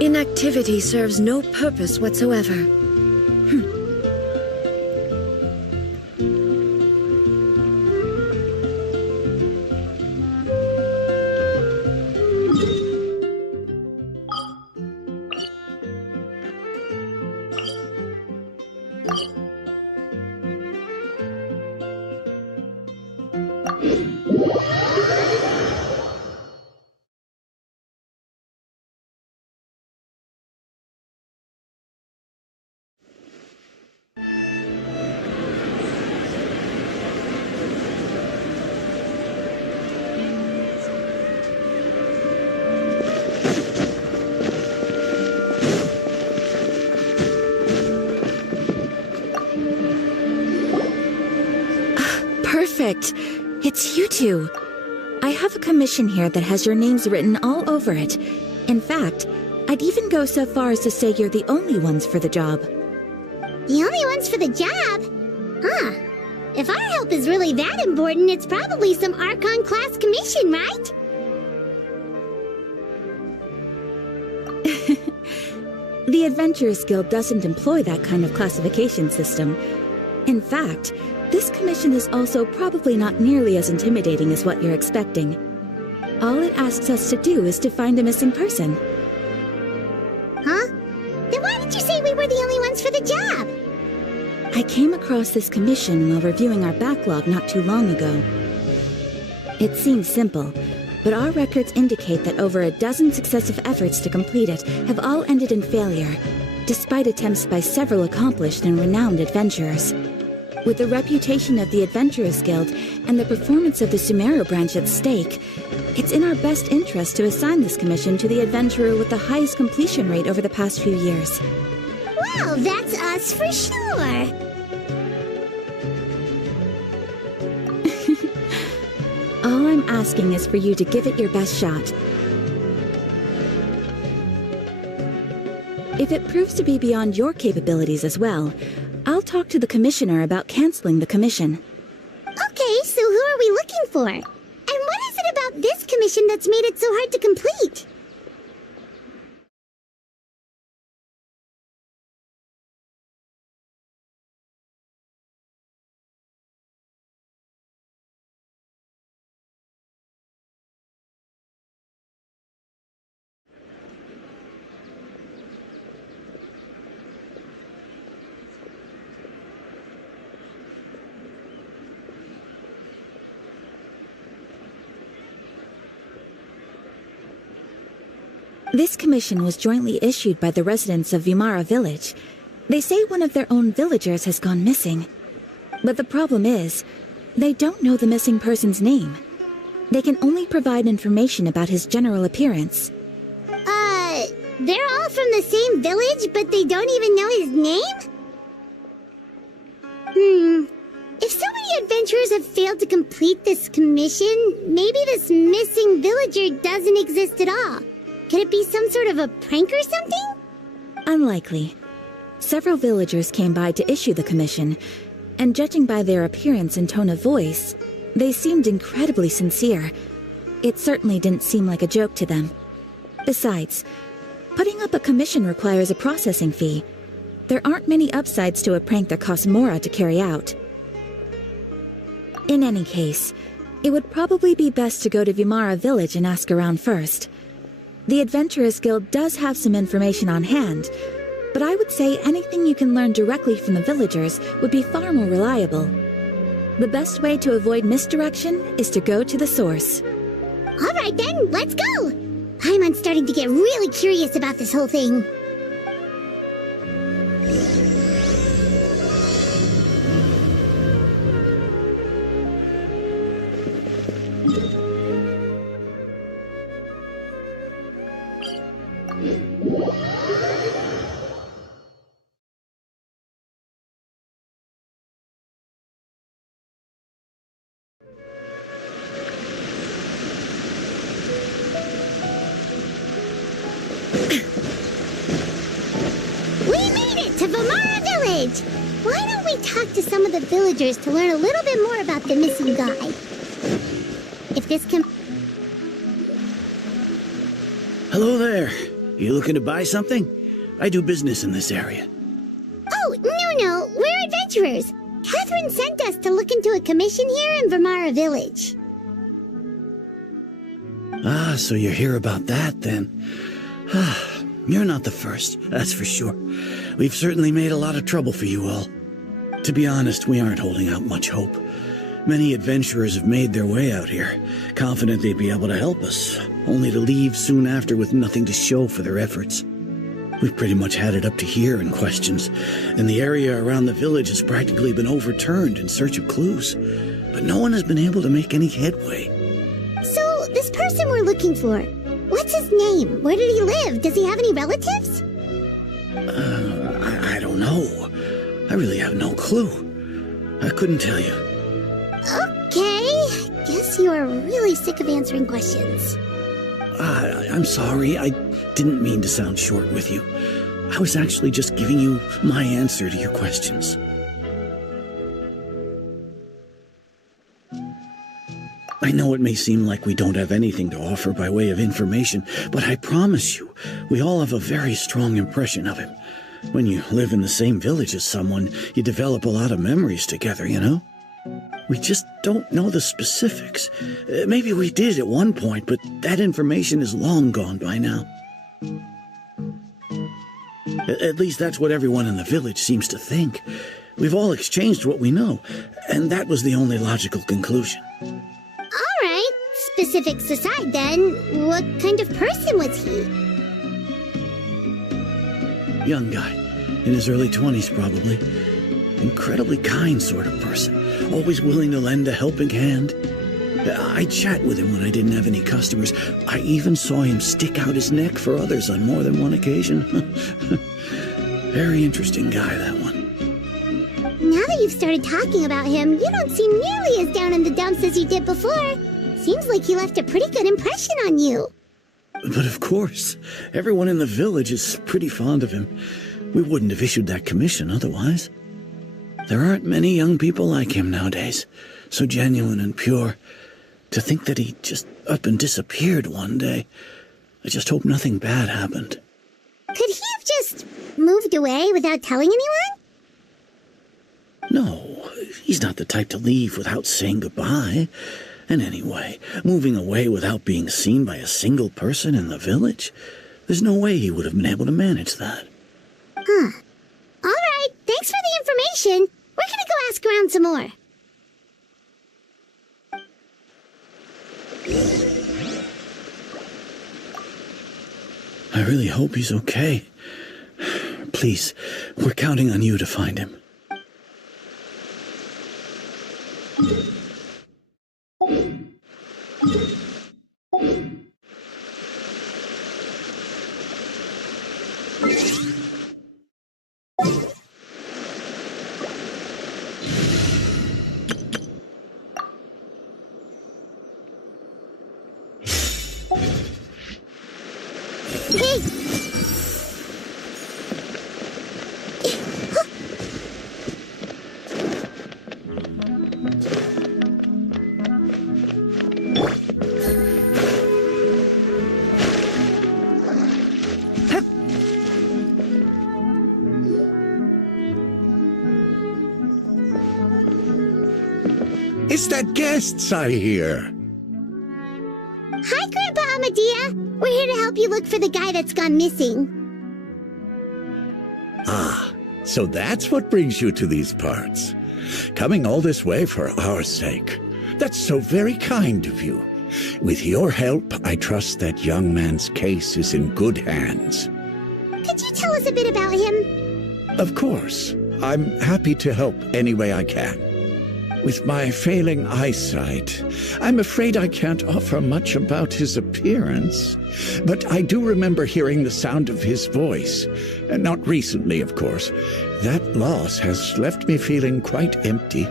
Inactivity serves no purpose whatsoever. Perfect. It's you two. I have a commission here that has your names written all over it. In fact, I'd even go so far as to say you're the only ones for the job. The only ones for the job? Huh. If our help is really that important, it's probably some Archon class commission, right? The Adventurers Guild doesn't employ that kind of classification system. In fact, this commission is also probably not nearly as intimidating as what you're expecting. All it asks us to do is to find a missing person. Huh? Then why did you say we were the only ones for the job? I came across this commission while reviewing our backlog not too long ago. It seems simple, but our records indicate that over a dozen successive efforts to complete it have all ended in failure, despite attempts by several accomplished and renowned adventurers. With the reputation of the Adventurers Guild and the performance of the Sumeru branch at stake, it's in our best interest to assign this commission to the adventurer with the highest completion rate over the past few years. Well, that's us for sure. All I'm asking is for you to give it your best shot. If it proves to be beyond your capabilities as well, I'll talk to the commissioner about canceling the commission. Okay, so who are we looking for? And what is it about this commission that's made it so hard to complete? This commission was jointly issued by the residents of Vimara Village. They say one of their own villagers has gone missing. But the problem is, they don't know the missing person's name. They can only provide information about his general appearance. They're all from the same village, but they don't even know his name? If so many adventurers have failed to complete this commission, maybe this missing villager doesn't exist at all. Could it be some sort of a prank or something? Unlikely. Several villagers came by to issue the commission, and judging by their appearance and tone of voice, they seemed incredibly sincere. It certainly didn't seem like a joke to them. Besides, putting up a commission requires a processing fee. There aren't many upsides to a prank that costs Mora to carry out. In any case, it would probably be best to go to Vimara Village and ask around first. The Adventurers Guild does have some information on hand, but I would say anything you can learn directly from the villagers would be far more reliable. The best way to avoid misdirection is to go to the source. Alright then, let's go! I'm starting to get really curious about this whole thing. village. Why don't we talk to some of the villagers to learn a little bit more about the missing guy? If this can... Hello there. You looking to buy something? I do business in this area. Oh, no, we're adventurers. Catherine sent us to look into a commission here in Vermara Village. Ah, so you're here about that, then. You're not the first, that's for sure. We've certainly made a lot of trouble for you all. To be honest, we aren't holding out much hope. Many adventurers have made their way out here, confident they'd be able to help us, only to leave soon after with nothing to show for their efforts. We've pretty much had it up to here in questions, and the area around the village has practically been overturned in search of clues, but no one has been able to make any headway. So, this person we're looking for, what's his name? Where did he live? Does he have any relatives? I don't know. I really have no clue. I couldn't tell you. Okay, guess you are really sick of answering questions. I'm sorry, I didn't mean to sound short with you. I was actually just giving you my answer to your questions. I know it may seem like we don't have anything to offer by way of information, but I promise you, we all have a very strong impression of him. When you live in the same village as someone, you develop a lot of memories together, you know? We just don't know the specifics. Maybe we did at one point, but that information is long gone by now. At least that's what everyone in the village seems to think. We've all exchanged what we know, and that was the only logical conclusion. All right, specifics aside then, what kind of person was he? Young guy, in his early 20s probably. Incredibly kind sort of person, always willing to lend a helping hand. I'd chat with him when I didn't have any customers. I even saw him stick out his neck for others on more than one occasion. Very interesting guy, that one. Now that you've started talking about him, you don't seem nearly as down in the dumps as you did before. Seems like he left a pretty good impression on you. But of course, everyone in the village is pretty fond of him. We wouldn't have issued that commission otherwise. There aren't many young people like him nowadays, so genuine and pure. To think that he just up and disappeared one day. I just hope nothing bad happened. Could he have just moved away without telling anyone? No, he's not the type to leave without saying goodbye. And anyway, moving away without being seen by a single person in the village? There's no way he would have been able to manage that. Huh. All right, thanks for the information. We're gonna go ask around some more. I really hope he's okay. Please, we're counting on you to find him. Hey! It's the guests I hear. Hi, Grandpa Amadea. We're here to help you look for the guy that's gone missing. Ah, so that's what brings you to these parts. Coming all this way for our sake. That's so very kind of you. With your help, I trust that young man's case is in good hands. Could you tell us a bit about him? Of course. I'm happy to help any way I can. With my failing eyesight, I'm afraid I can't offer much about his appearance. But I do remember hearing the sound of his voice. Not recently, of course. That loss has left me feeling quite empty.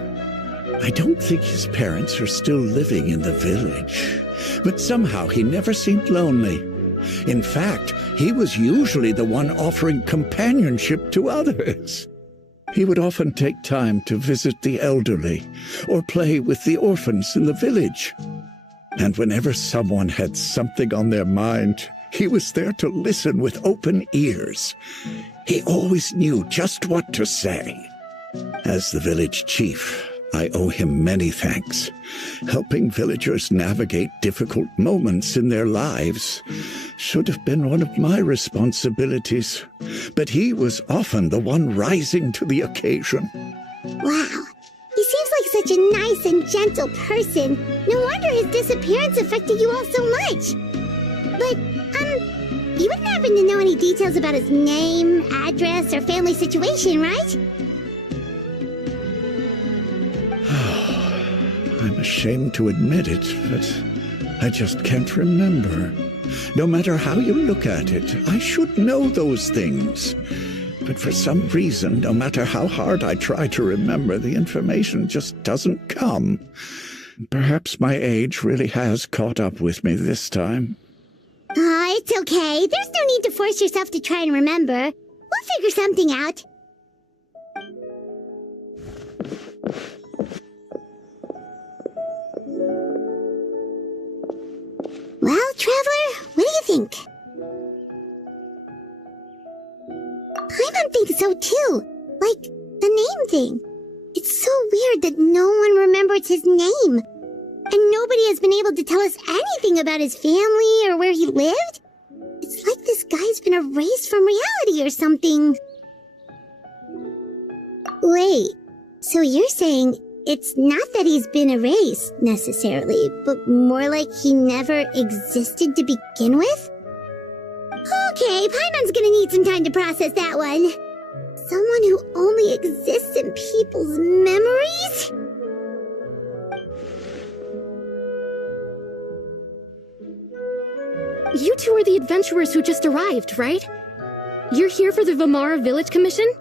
I don't think his parents are still living in the village. But somehow he never seemed lonely. In fact, he was usually the one offering companionship to others. He would often take time to visit the elderly or play with the orphans in the village. And whenever someone had something on their mind, he was there to listen with open ears. He always knew just what to say. As the village chief, I owe him many thanks. Helping villagers navigate difficult moments in their lives should have been one of my responsibilities, but he was often the one rising to the occasion. Wow. He seems like such a nice and gentle person. No wonder his disappearance affected you all so much. But, you wouldn't happen to know any details about his name, address, or family situation, right? I'm ashamed to admit it, but I just can't remember. No matter how you look at it, I should know those things. But for some reason, no matter how hard I try to remember, the information just doesn't come. Perhaps my age really has caught up with me this time. It's okay. There's no need to force yourself to try and remember. We'll figure something out. Well, Traveler, what do you think? Paimon thinks so too. Like, the name thing. It's so weird that no one remembers his name. And nobody has been able to tell us anything about his family or where he lived. It's like this guy's been erased from reality or something. Wait, so you're saying it's not that he's been erased, necessarily, but more like he never existed to begin with? Okay, Paimon's gonna need some time to process that one. Someone who only exists in people's memories? You two are the adventurers who just arrived, right? You're here for the Vamara Village Commission?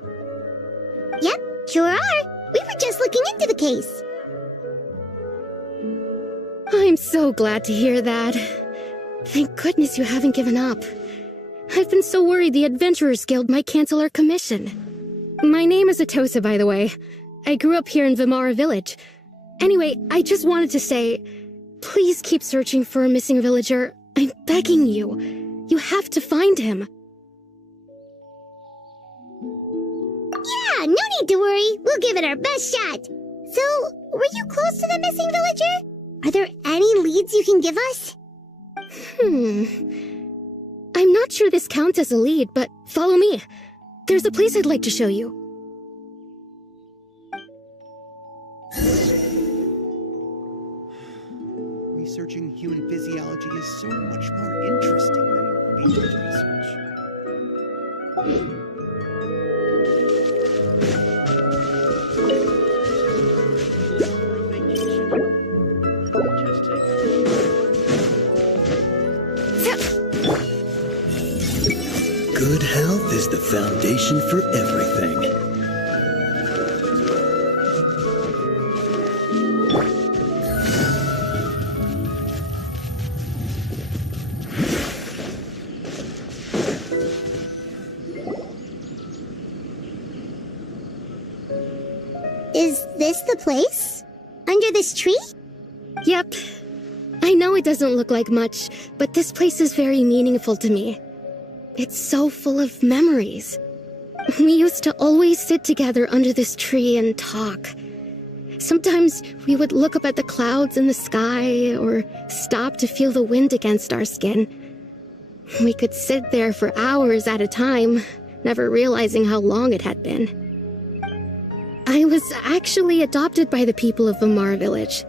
Yep, sure are. We were just looking into the case. I'm so glad to hear that. Thank goodness you haven't given up. I've been so worried the Adventurers Guild might cancel our commission. My name is Atosa, by the way. I grew up here in Vamara Village. Anyway, I just wanted to say, please keep searching for a missing villager. I'm begging you. You have to find him. Yeah, no need to worry. We'll give it our best shot. So, were you close to the missing villager? Are there any leads you can give us? I'm not sure this counts as a lead, but follow me. There's a place I'd like to show you. Researching human physiology is so much more interesting than field research. Good health is the foundation for everything. Is this the place? Under this tree? Yep. I know it doesn't look like much, but this place is very meaningful to me. It's so full of memories. We used to always sit together under this tree and talk. Sometimes we would look up at the clouds in the sky, or stop to feel the wind against our skin. We could sit there for hours at a time, never realizing how long it had been. I was actually adopted by the people of Vamara Village.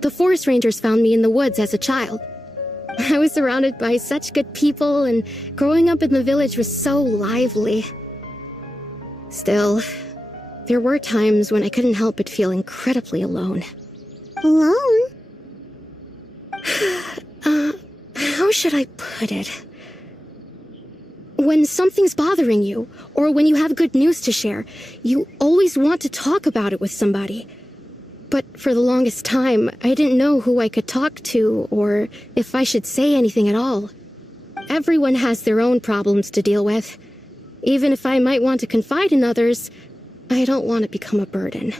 The forest rangers found me in the woods as a child. I was surrounded by such good people, and growing up in the village was so lively. Still, there were times when I couldn't help but feel incredibly alone. Alone? How should I put it? When something's bothering you, or when you have good news to share, you always want to talk about it with somebody. But for the longest time, I didn't know who I could talk to, or if I should say anything at all. Everyone has their own problems to deal with. Even if I might want to confide in others, I don't want to become a burden.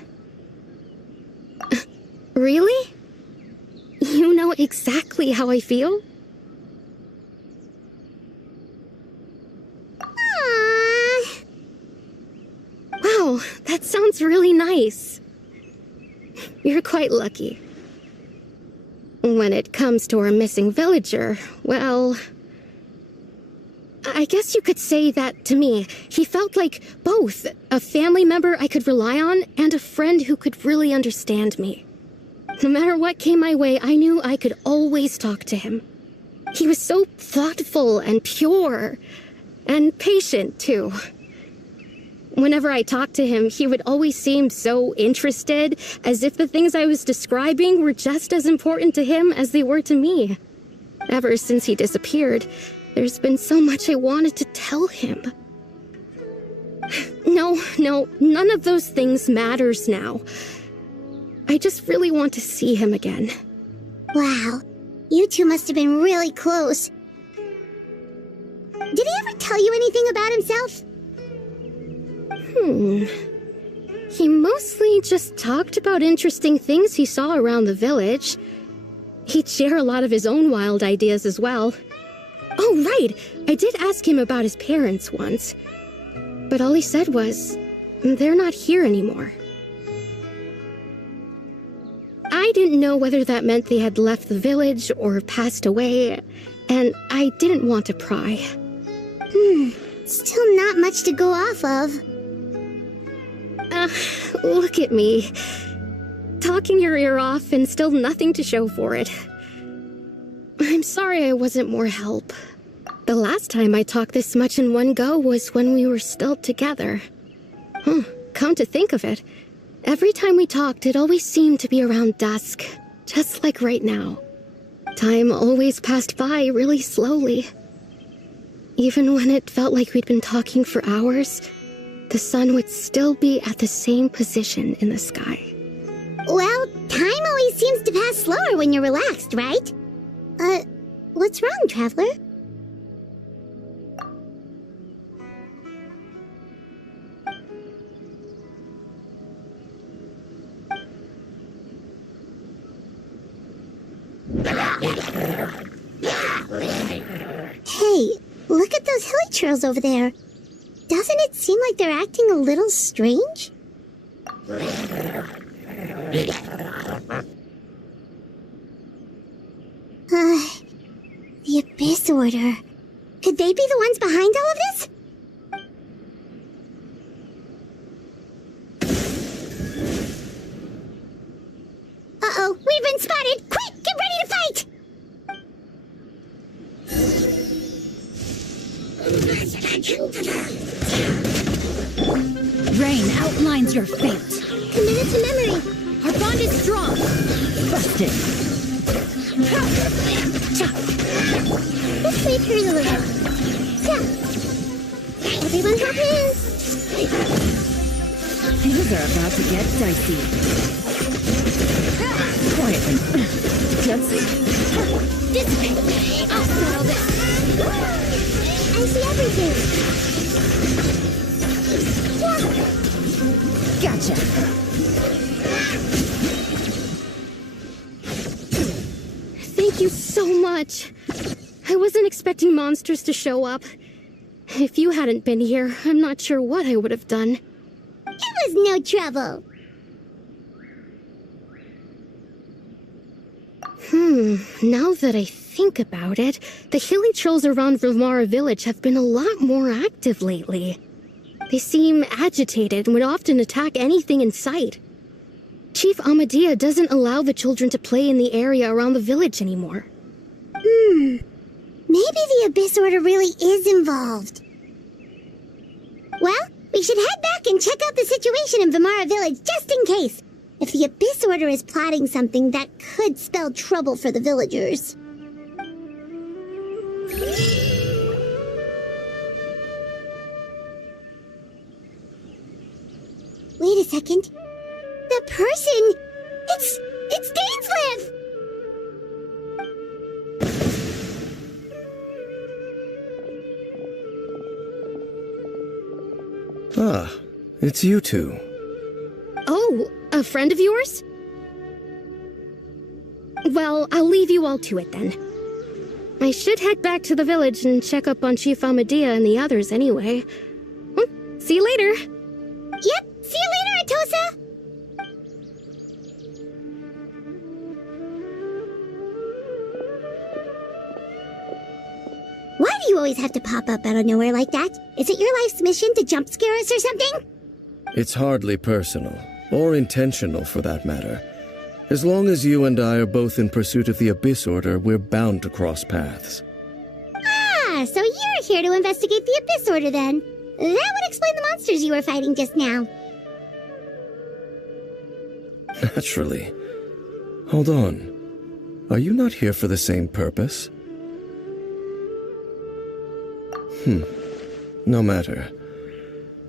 Really? You know exactly how I feel? Aww. Wow, that sounds really nice. You're quite lucky. When it comes to our missing villager, well, I guess you could say that to me. He felt like both a family member I could rely on and a friend who could really understand me. No matter what came my way, I knew I could always talk to him. He was so thoughtful and pure, and patient, too. Whenever I talked to him, he would always seem so interested, as if the things I was describing were just as important to him as they were to me. Ever since he disappeared, there's been so much I wanted to tell him. No, none of those things matters now. I just really want to see him again. Wow, you two must have been really close. Did he ever tell you anything about himself? He mostly just talked about interesting things he saw around the village. He'd share a lot of his own wild ideas as well. Oh, right! I did ask him about his parents once. But all he said was, they're not here anymore. I didn't know whether that meant they had left the village or passed away, and I didn't want to pry. Still not much to go off of. Look at me. Talking your ear off and still nothing to show for it. I'm sorry I wasn't more help. The last time I talked this much in one go was when we were still together. Come to think of it, every time we talked, it always seemed to be around dusk, just like right now. Time always passed by really slowly. Even when it felt like we'd been talking for hours, the sun would still be at the same position in the sky. Well, time always seems to pass slower when you're relaxed, right? What's wrong, Traveler? Hey, look at those hilly trails over there. Doesn't it seem like they're acting a little strange? The Abyss Order. Could they be the ones behind all of this? Uh-oh, we've been spotted! Quick, get ready to fight! Rain outlines your fate. Committed to memory. Our bond is strong. Busted. This way hurt a little. Yeah. Everyone hold hands. Things are about to get dicey. Quietly. Just This way. I'll settle this. I see everything. gotcha. Thank you so much. I wasn't expecting monsters to show up. If you hadn't been here, I'm not sure what I would have done. It was no trouble. Now that I think about it, the hilly trolls around Vimara village have been a lot more active lately. They seem agitated and would often attack anything in sight. Chief Amadea doesn't allow the children to play in the area around the village anymore. Maybe the Abyss Order really is involved. Well, we should head back and check out the situation in Vimara village just in case. If the Abyss Order is plotting something that could spell trouble for the villagers. Wait a second. The person! It's Dainslev! Ah, It's you two. Oh, a friend of yours? Well, I'll leave you all to it then. I should head back to the village and check up on Chief Amadea and the others anyway. Well, see you later. Yep, see you later, Atosa! Why do you always have to pop up out of nowhere like that? Is it your life's mission to jump scare us or something? It's hardly personal, or intentional for that matter. As long as you and I are both in pursuit of the Abyss Order, we're bound to cross paths. Ah, so you're here to investigate the Abyss Order then. That would explain the monsters you were fighting just now. Naturally. Hold on. Are you not here for the same purpose? No matter.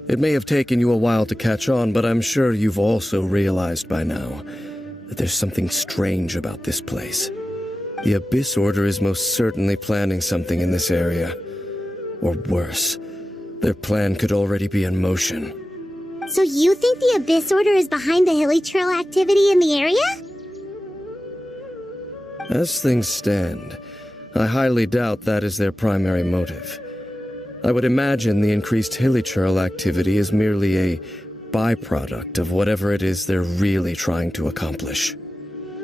It may have taken you a while to catch on, but I'm sure you've also realized by now that there's something strange about this place. The Abyss Order is most certainly planning something in this area. Or worse, their plan could already be in motion. So you think the Abyss Order is behind the hilly trail activity in the area? As things stand, I highly doubt that is their primary motive. I would imagine the increased hilly trail activity is merely a byproduct of whatever it is they're really trying to accomplish.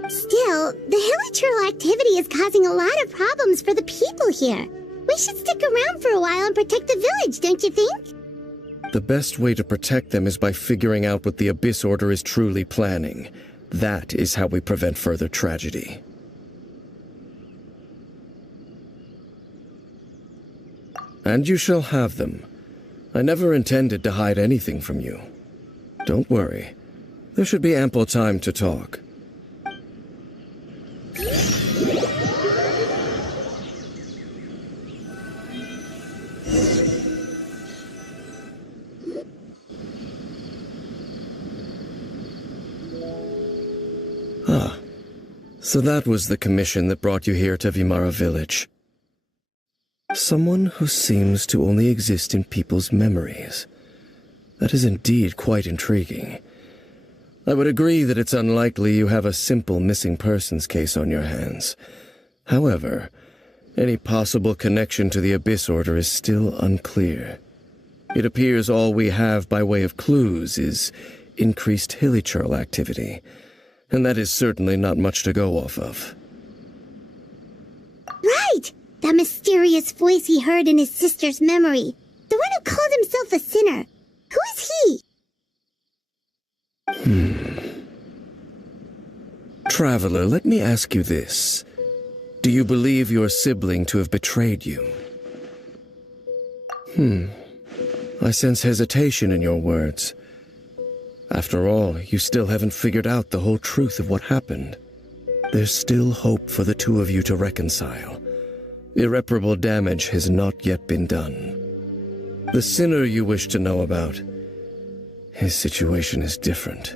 Still, the hilly trail activity is causing a lot of problems for the people here. We should stick around for a while and protect the village, don't you think? The best way to protect them is by figuring out what the Abyss Order is truly planning. That is how we prevent further tragedy. And you shall have them. I never intended to hide anything from you. Don't worry. There should be ample time to talk. Ah, so that was the commission that brought you here to Vimara Village. Someone who seems to only exist in people's memories. That is indeed quite intriguing. I would agree that it's unlikely you have a simple missing persons case on your hands. However, any possible connection to the Abyss Order is still unclear. It appears all we have by way of clues is increased hilly trail activity, and that is certainly not much to go off of. Right! That mysterious voice he heard in his sister's memory. The one who called himself a sinner. Who is he? Traveler, let me ask you this. Do you believe your sibling to have betrayed you? I sense hesitation in your words. After all, you still haven't figured out the whole truth of what happened. There's still hope for the two of you to reconcile. Irreparable damage has not yet been done. The sinner you wish to know about, his situation is different.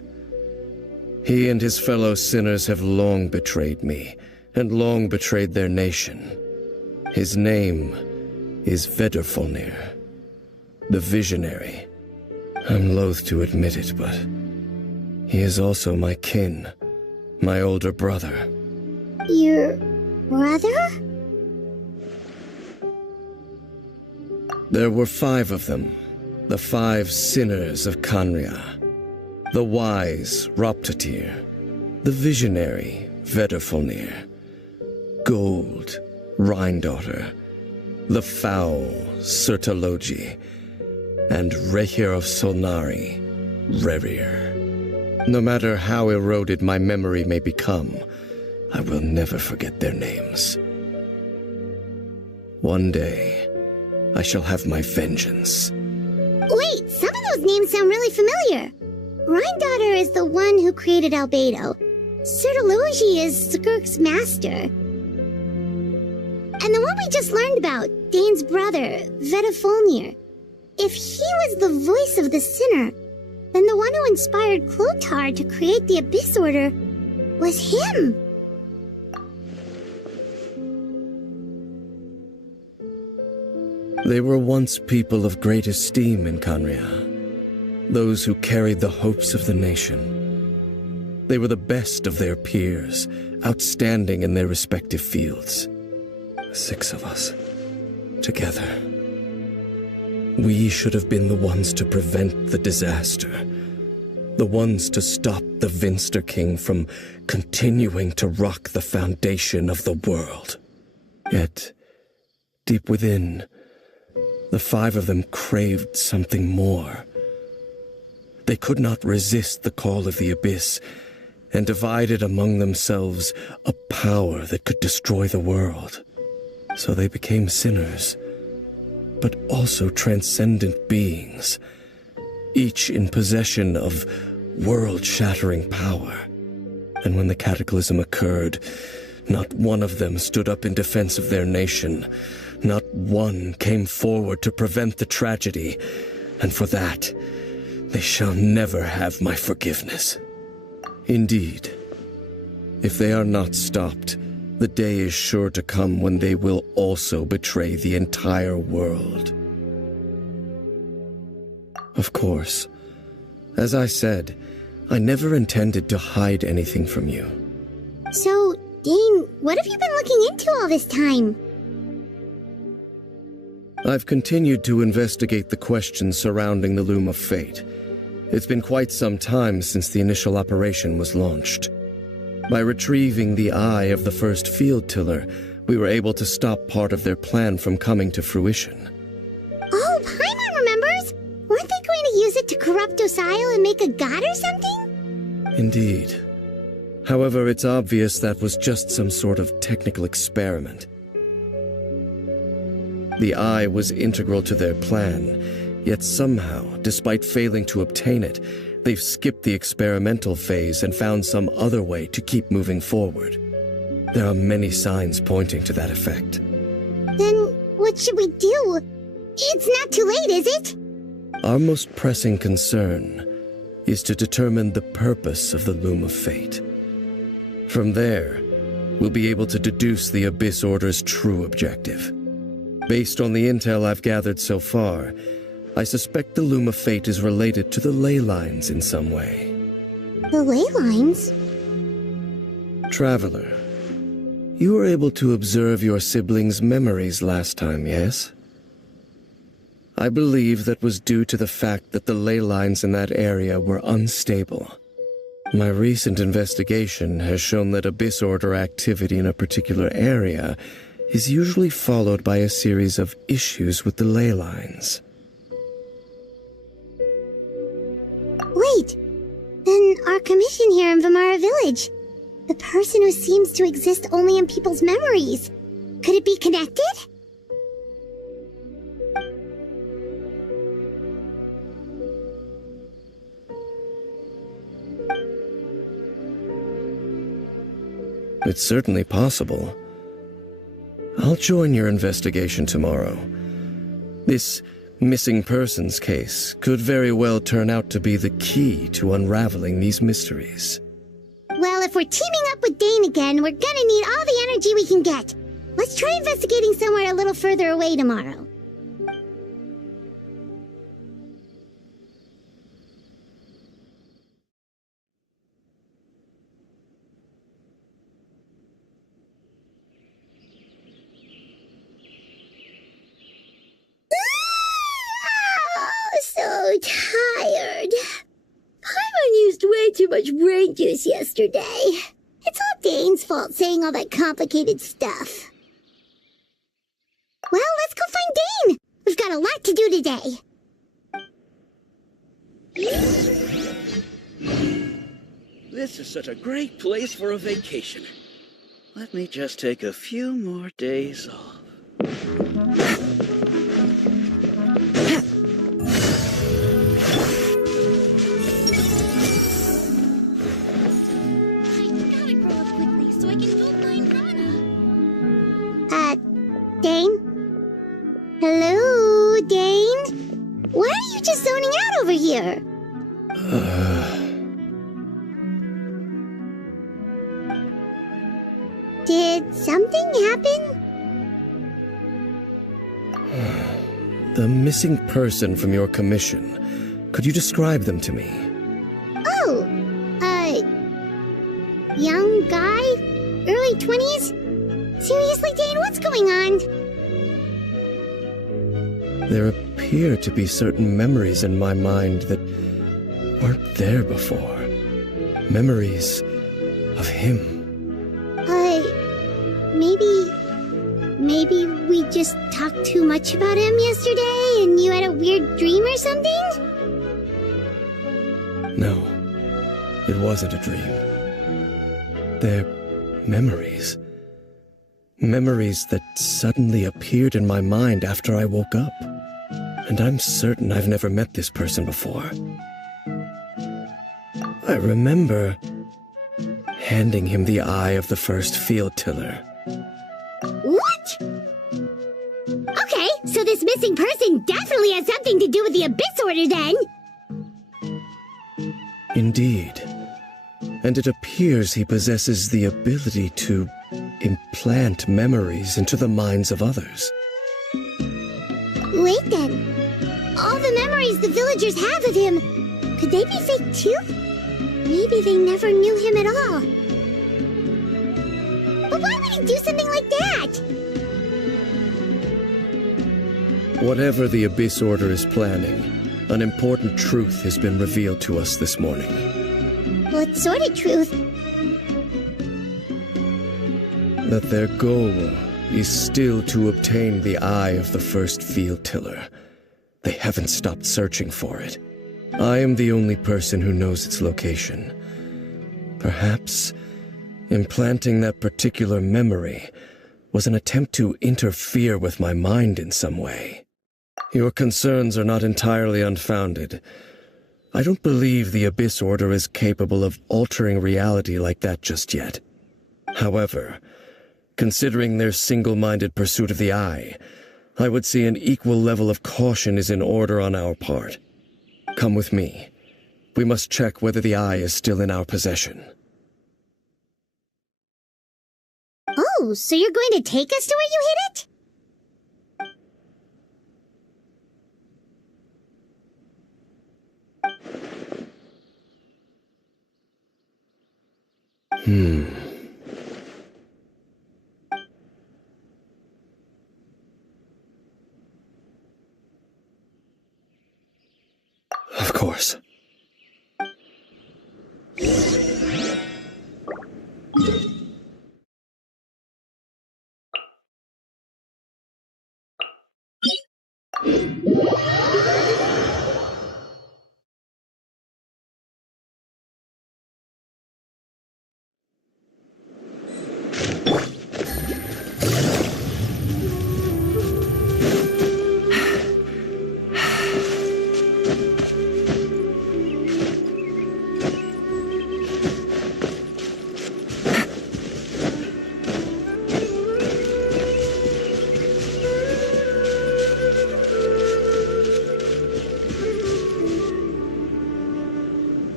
He and his fellow sinners have long betrayed me, and long betrayed their nation. His name is Vedrfolnir, the Visionary. I'm loath to admit it, but he is also my kin, my older brother. Your brother? There were 5 of them, the 5 sinners of Khanria. The wise Roptatir, the visionary Vedrfolnir, Gold Rhine-daughter, the foul Sertalogi, and Rehir of Solnari, Rerir. No matter how eroded my memory may become, I will never forget their names. One day, I shall have my vengeance. Wait, some of those names sound really familiar. Rhine-daughter is the one who created Albedo. Sertalogi is Skirk's master. And the one we just learned about, Dane's brother, Vedrfolnir. If he was the voice of the sinner, then the one who inspired Clothar to create the Abyss Order was him. They were once people of great esteem in Khanria. those who carried the hopes of the nation. They were the best of their peers, outstanding in their respective fields. 6 of us, together. We should have been the ones to prevent the disaster. The ones to stop the Vinster King from continuing to rock the foundation of the world. Yet, deep within, the 5 of them craved something more. They could not resist the call of the Abyss, and divided among themselves a power that could destroy the world. So they became sinners, but also transcendent beings, each in possession of world-shattering power. And when the cataclysm occurred, not one of them stood up in defense of their nation. Not one came forward to prevent the tragedy, and for that, they shall never have my forgiveness. Indeed, if they are not stopped, the day is sure to come when they will also betray the entire world. Of course, as I said, I never intended to hide anything from you. So, Dane, what have you been looking into all this time? I've continued to investigate the questions surrounding the Loom of Fate. It's been quite some time since the initial operation was launched. By retrieving the eye of the first field tiller, we were able to stop part of their plan from coming to fruition. Oh, Paimon remembers! Weren't they going to use it to corrupt Osile and make a god or something? Indeed. However, it's obvious that was just some sort of technical experiment. The eye was integral to their plan, yet somehow, despite failing to obtain it, they've skipped the experimental phase and found some other way to keep moving forward. There are many signs pointing to that effect. Then what should we do? It's not too late, is it? Our most pressing concern is to determine the purpose of the Loom of Fate. From there, we'll be able to deduce the Abyss Order's true objective. Based on the intel I've gathered so far, I suspect the Loom of Fate is related to the ley lines in some way. The ley lines? Traveler, you were able to observe your siblings' memories last time, yes? I believe that was due to the fact that the ley lines in that area were unstable. My recent investigation has shown that Abyss Order activity in a particular area is usually followed by a series of issues with the ley lines. Wait! Then our commission here in Vimara Village. The person who seems to exist only in people's memories. Could it be connected? It's certainly possible. I'll join your investigation tomorrow. This missing persons case could very well turn out to be the key to unraveling these mysteries. Well, if we're teaming up with Dane again, we're gonna need all the energy we can get. Let's try investigating somewhere a little further away tomorrow. So tired. Paimon used way too much brain juice yesterday. It's all Dane's fault saying all that complicated stuff. Well, let's go find Dane. We've got a lot to do today. This is such a great place for a vacation. Let me just take a few more days off. Dane? Hello, Dane? Why are you just zoning out over here? Did something happen? The missing person from your commission Could you describe them to me? Oh, young guy? Early 20s? Seriously, Dane, what's going on? There appear to be certain memories in my mind that weren't there before. Memories of him. Maybe we just talked too much about him yesterday and you had a weird dream or something? No, it wasn't a dream. They're memories. Memories that suddenly appeared in my mind after I woke up. And I'm certain I've never met this person before. I remember handing him the eye of the first field tiller. What? Okay, so this missing person definitely has something to do with the Abyss Order then! Indeed. And it appears he possesses the ability to implant memories into the minds of others. Wait then. All the memories the villagers have of him, could they be fake too? Maybe they never knew him at all. But why would he do something like that? Whatever the Abyss Order is planning, an important truth has been revealed to us this morning. What sort of truth? That their goal is still to obtain the eye of the first field tiller. They haven't stopped searching for it. I am the only person who knows its location. Perhaps implanting that particular memory was an attempt to interfere with my mind in some way. Your concerns are not entirely unfounded. I don't believe the Abyss Order is capable of altering reality like that just yet. However, considering their single-minded pursuit of the eye, I would say an equal level of caution is in order on our part. Come with me. We must check whether the eye is still in our possession. Oh, so you're going to take us to where you hid it? Of course.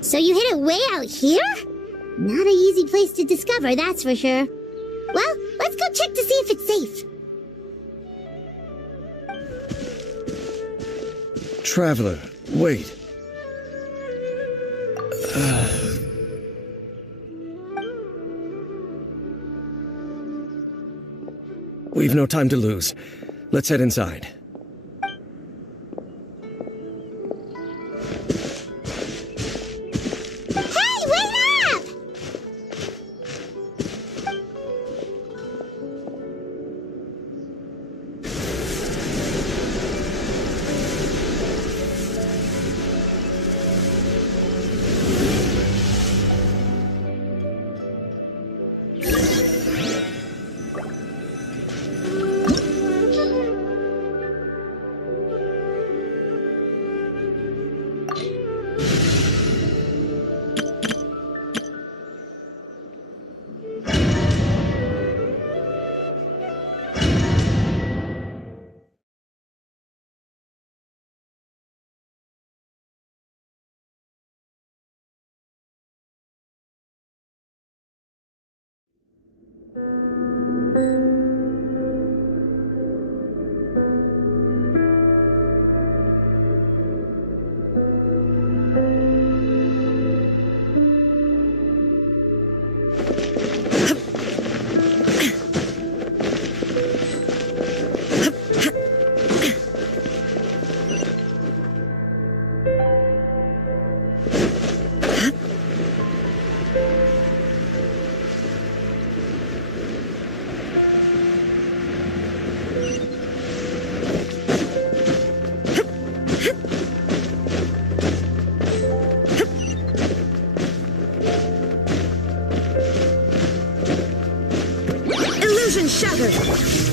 So you hid it way out here? Not an easy place to discover, that's for sure. Well, let's go check to see if it's safe. Traveler, wait. We've no time to lose. Let's head inside. Hey, wait up!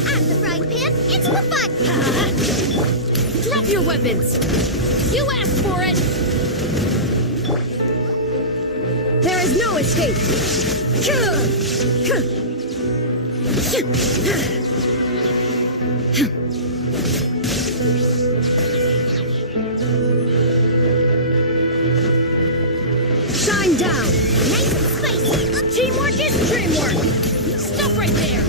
Out of the frying pan, into the fun! Drop your weapons! You asked for it! There is no escape! Shine down! Nice and spicy! Teamwork is dreamwork! Stop right there!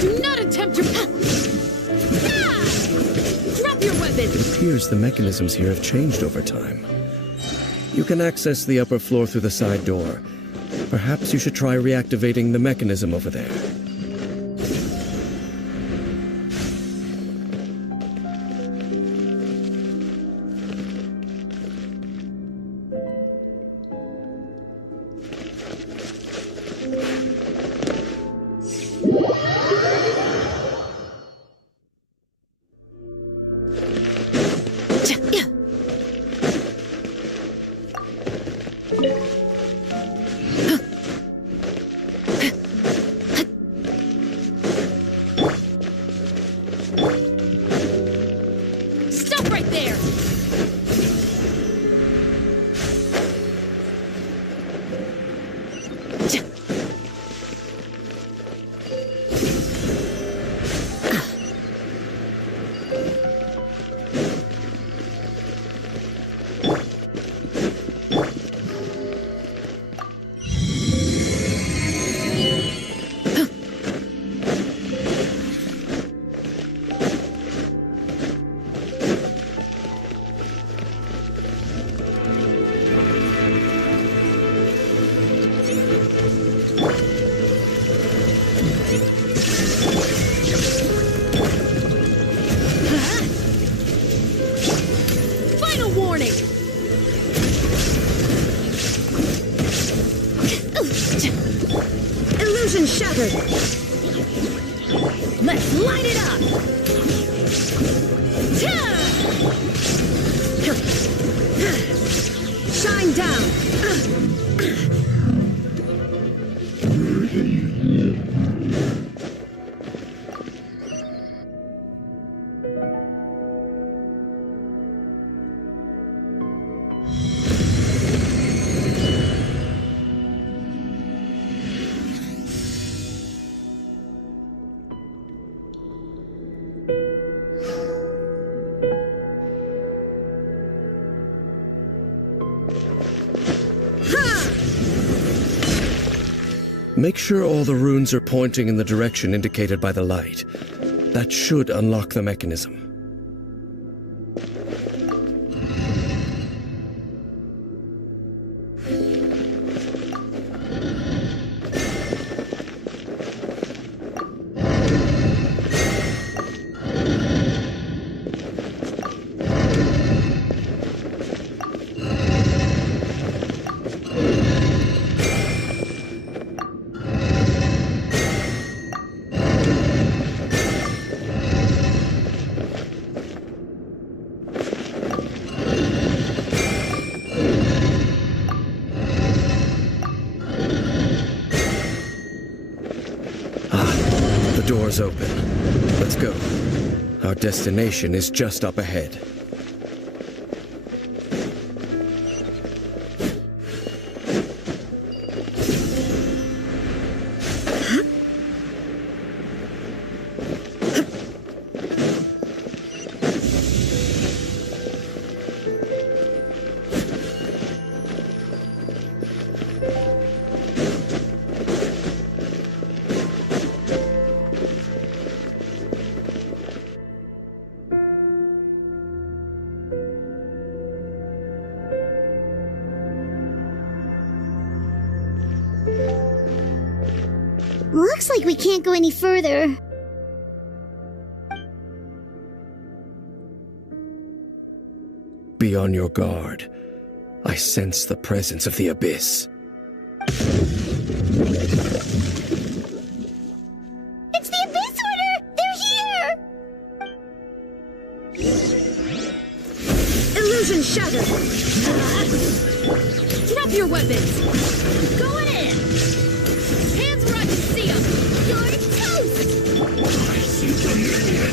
Do not attempt to... Drop your weapon! It appears the mechanisms here have changed over time. You can access the upper floor through the side door. Perhaps you should try reactivating the mechanism over there. Stop right there! Final warning! Illusion shattered! Let's light it up! Shine down! Make sure all the runes are pointing in the direction indicated by the light. That should unlock the mechanism. Doors open. Let's go. Our destination is just up ahead. Looks like we can't go any further. Be on your guard. I sense the presence of the abyss. It's the Abyss Order! They're here! Illusion shattered! Drop your weapons! Going in! Hands where I can see them! You're toast! I see dominion!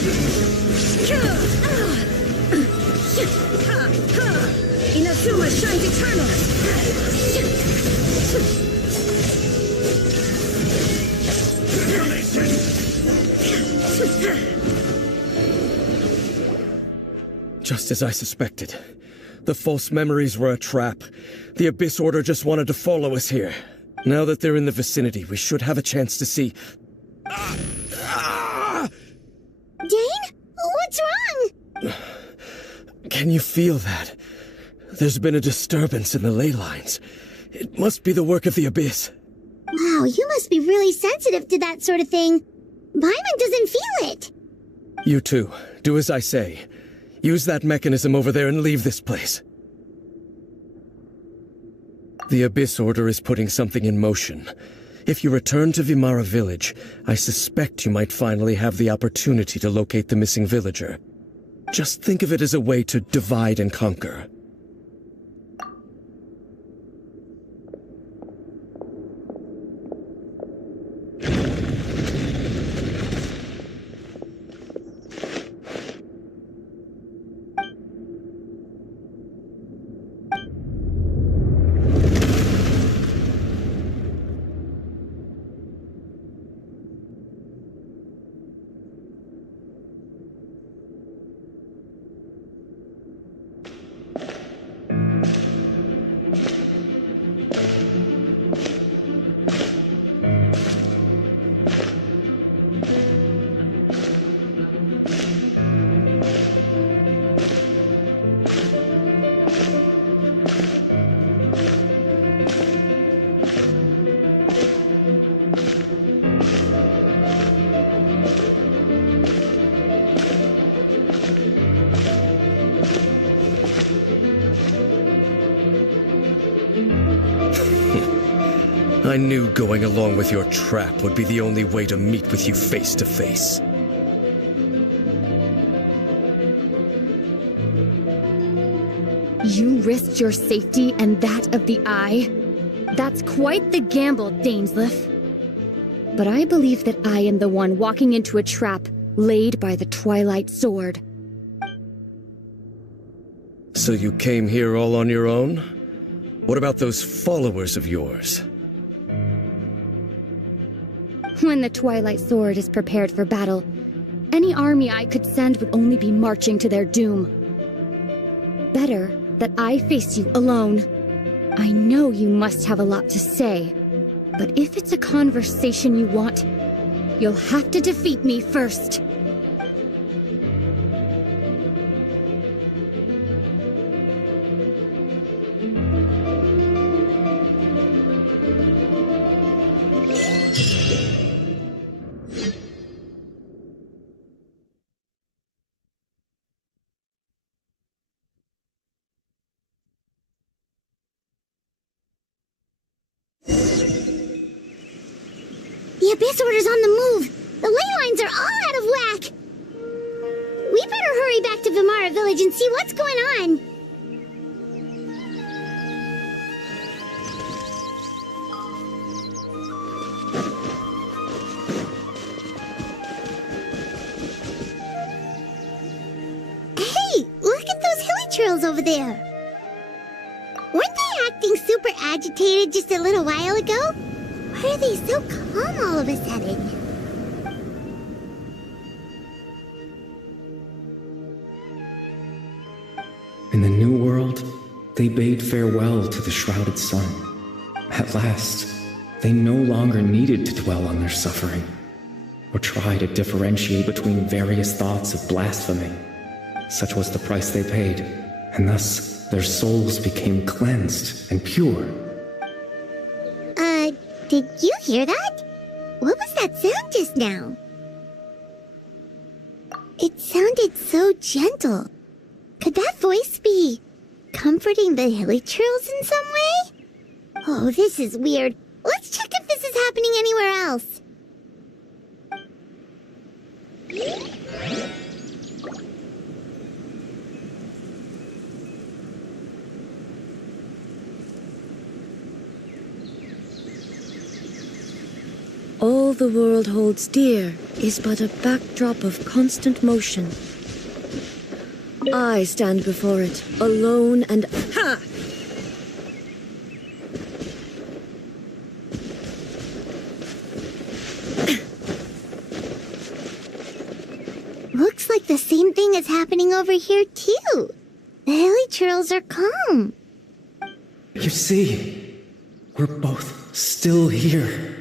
Inazuma shines eternal! Just as I suspected. The false memories were a trap. The Abyss Order just wanted to follow us here. Now that they're in the vicinity, we should have a chance to see... Dane? What's wrong? Can you feel that? There's been a disturbance in the ley lines. It must be the work of the Abyss. Wow, you must be really sensitive to that sort of thing. Paimon doesn't feel it. You too. Do as I say. Use that mechanism over there and leave this place. The Abyss Order is putting something in motion. If you return to Vimara Village, I suspect you might finally have the opportunity to locate the missing villager. Just think of it as a way to divide and conquer. I knew going along with your trap would be the only way to meet with you face to face. You risked your safety and that of the Eye? That's quite the gamble, Dainsleif. But I believe that I am the one walking into a trap laid by the Twilight Sword. So you came here all on your own? What about those followers of yours? When the Twilight Sword is prepared for battle, any army I could send would only be marching to their doom. Better that I face you alone. I know you must have a lot to say, but if it's a conversation you want, you'll have to defeat me first. The Abyss Order's on the move. The ley lines are all out of whack. We better hurry back to Vimara Village and see what's going on. Hey, look at those hilly trails over there. Weren't they acting super agitated just a little while ago? Why are they so calm all of a sudden? In the New World, they bade farewell to the shrouded sun. At last, they no longer needed to dwell on their suffering, or try to differentiate between various thoughts of blasphemy. Such was the price they paid, and thus their souls became cleansed and pure. Did you hear that? What was that sound just now? It sounded so gentle. Could that voice be comforting the hilly trails in some way? Oh, this is weird. Let's check if this is happening anywhere else. the world holds dear is but a backdrop of constant motion. I stand before it, alone and... Ha! Looks like the same thing is happening over here, too. The Hilichurls are calm. You see, we're both still here.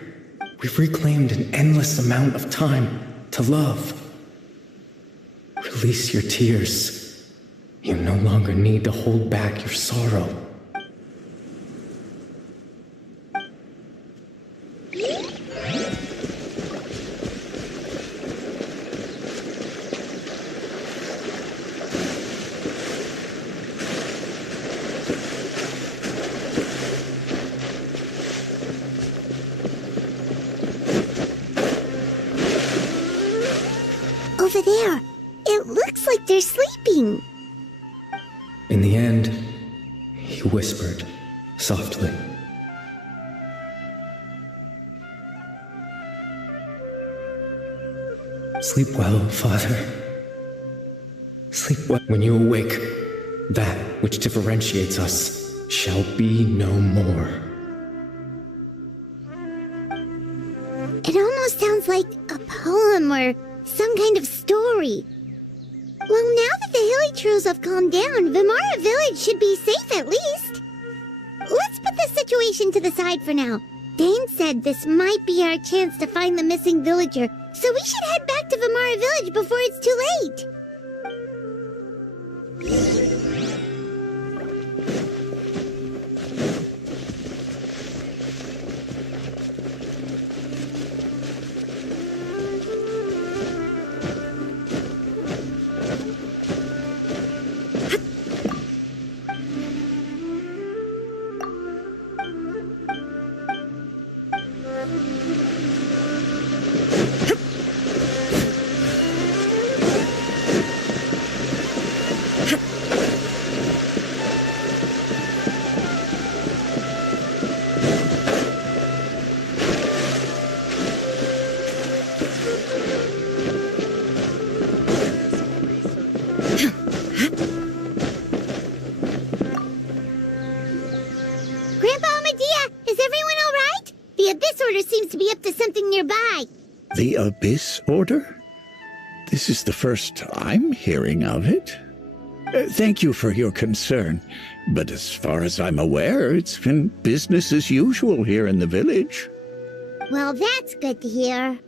We've reclaimed an endless amount of time to love. Release your tears. You no longer need to hold back your sorrow. Over there. It looks like they're sleeping. In the end, he whispered softly. Sleep well, Father. Sleep well. When you awake, that which differentiates us shall be no more. It almost sounds like a poem or some kind of story. Well, now that the Hilichurls have calmed down, Vimara Village should be safe at least. Let's put the situation to the side for now. Dane said this might be our chance to find the missing villager, so we should head back to Vimara Village before it's too late. Seems to be up to something nearby. The Abyss Order? This is the first I'm hearing of it. Thank you for your concern, but as far as I'm aware, it's been business as usual here in the village. Well, that's good to hear.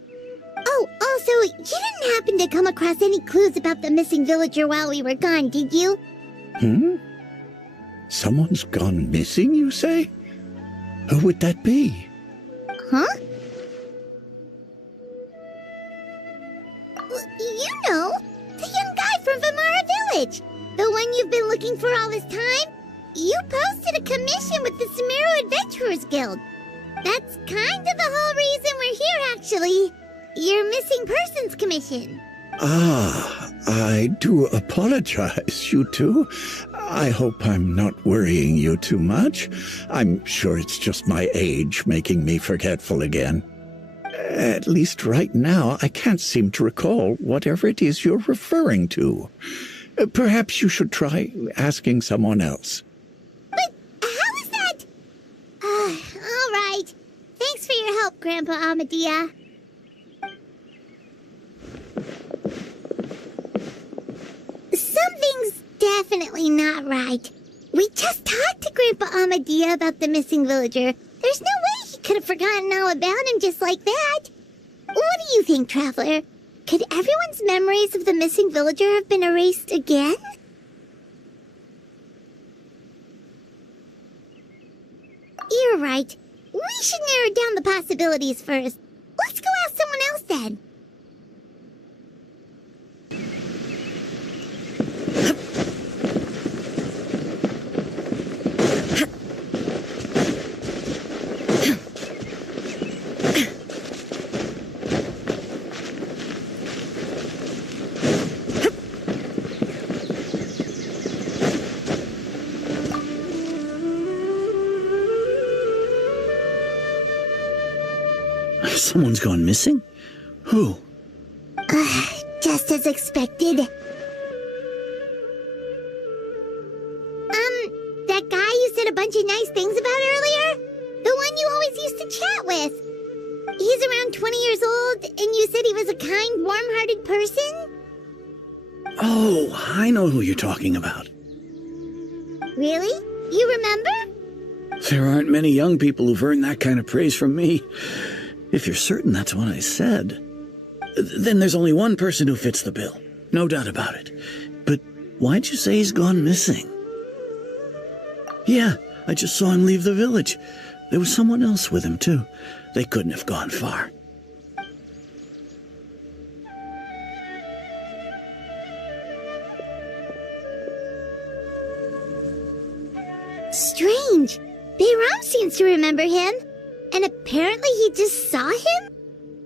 Oh, also, you didn't happen to come across any clues about the missing villager while we were gone, did you? Someone's gone missing, you say? Who would that be? Huh? You know, the young guy from Vimara Village. The one you've been looking for all this time. You posted a commission with the Sumeru Adventurers Guild. That's kind of the whole reason we're here, actually. Your missing persons commission. Ah, I do apologize, you two. I hope I'm not worrying you too much. I'm sure it's just my age making me forgetful again. At least right now, I can't seem to recall whatever it is you're referring to. Perhaps you should try asking someone else. But how is that? All right. Thanks for your help, Grandpa Amadea. Something's definitely not right. We just talked to Grandpa Amadea about the missing villager. There's no way he could have forgotten all about him just like that. What do you think, Traveler? Could everyone's memories of the missing villager have been erased again? You're right. We should narrow down the possibilities first. Let's go ask someone else then. Someone's gone missing? Who? Just as expected. That guy you said a bunch of nice things about earlier? The one you always used to chat with. He's around 20 years old, and you said he was a kind, warm-hearted person? Oh, I know who you're talking about. Really? You remember? There aren't many young people who've earned that kind of praise from me. If you're certain that's what I said, then there's only one person who fits the bill. No doubt about it. But why'd you say he's gone missing? Yeah, I just saw him leave the village. There was someone else with him, too. They couldn't have gone far. Strange. Bayram seems to remember him. And apparently he just saw him?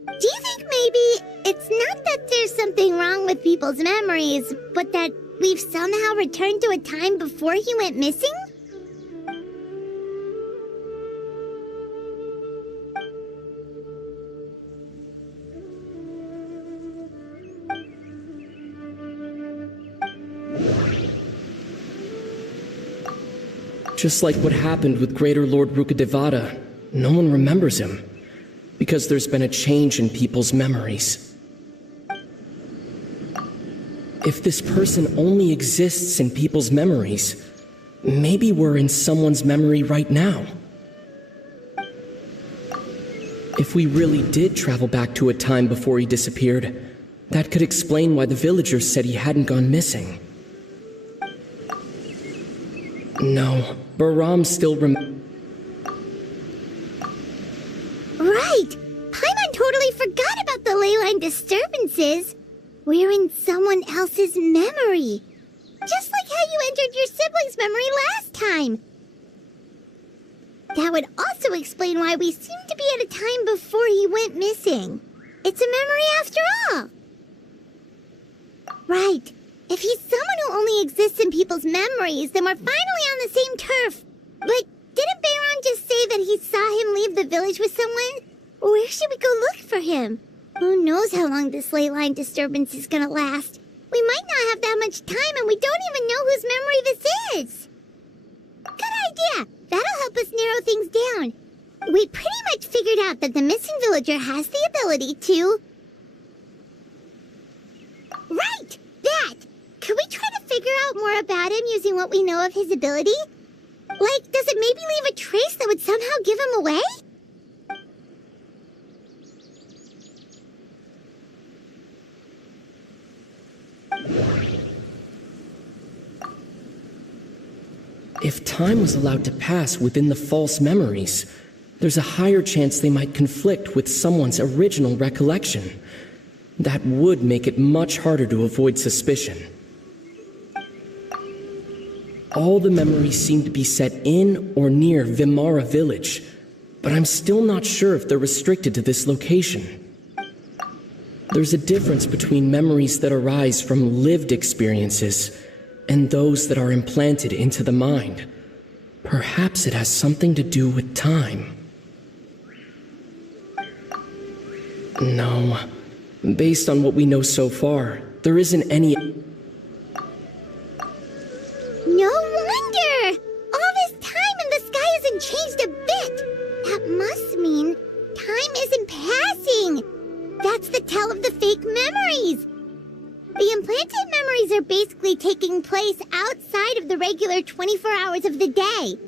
Do you think maybe it's not that there's something wrong with people's memories, but that we've somehow returned to a time before he went missing? Just like what happened with Greater Lord Rukadevada, no one remembers him, because there's been a change in people's memories. If this person only exists in people's memories, maybe we're in someone's memory right now. If we really did travel back to a time before he disappeared, that could explain why the villagers said he hadn't gone missing. No, Bahram still Right! Paimon totally forgot about the ley line disturbances. We're in someone else's memory. Just like how you entered your sibling's memory last time. That would also explain why we seem to be at a time before he went missing. It's a memory after all. Right. If he's someone who only exists in people's memories, then we're finally on the same turf. But didn't Bayron just say that he saw him leave the village with someone? Where should we go look for him? Who knows how long this ley line disturbance is gonna last? We might not have that much time, and we don't even know whose memory this is. Good idea. That'll help us narrow things down. We pretty much figured out that the missing villager has the ability to... Right! That! Could we try to figure out more about him using what we know of his ability? Like, does it maybe leave a trace that would somehow give him away? If time was allowed to pass within the false memories, there's a higher chance they might conflict with someone's original recollection. That would make it much harder to avoid suspicion. All the memories seem to be set in or near Vimara village, but I'm still not sure if they're restricted to this location. There's a difference between memories that arise from lived experiences and those that are implanted into the mind. Perhaps it has something to do with time. No. Based on what we know so far, there isn't any... No wonder! All this time and the sky hasn't changed a bit! That must mean time isn't passing! That's the tell of the fake memories! The implanted memories are basically taking place outside of the regular 24 hours of the day.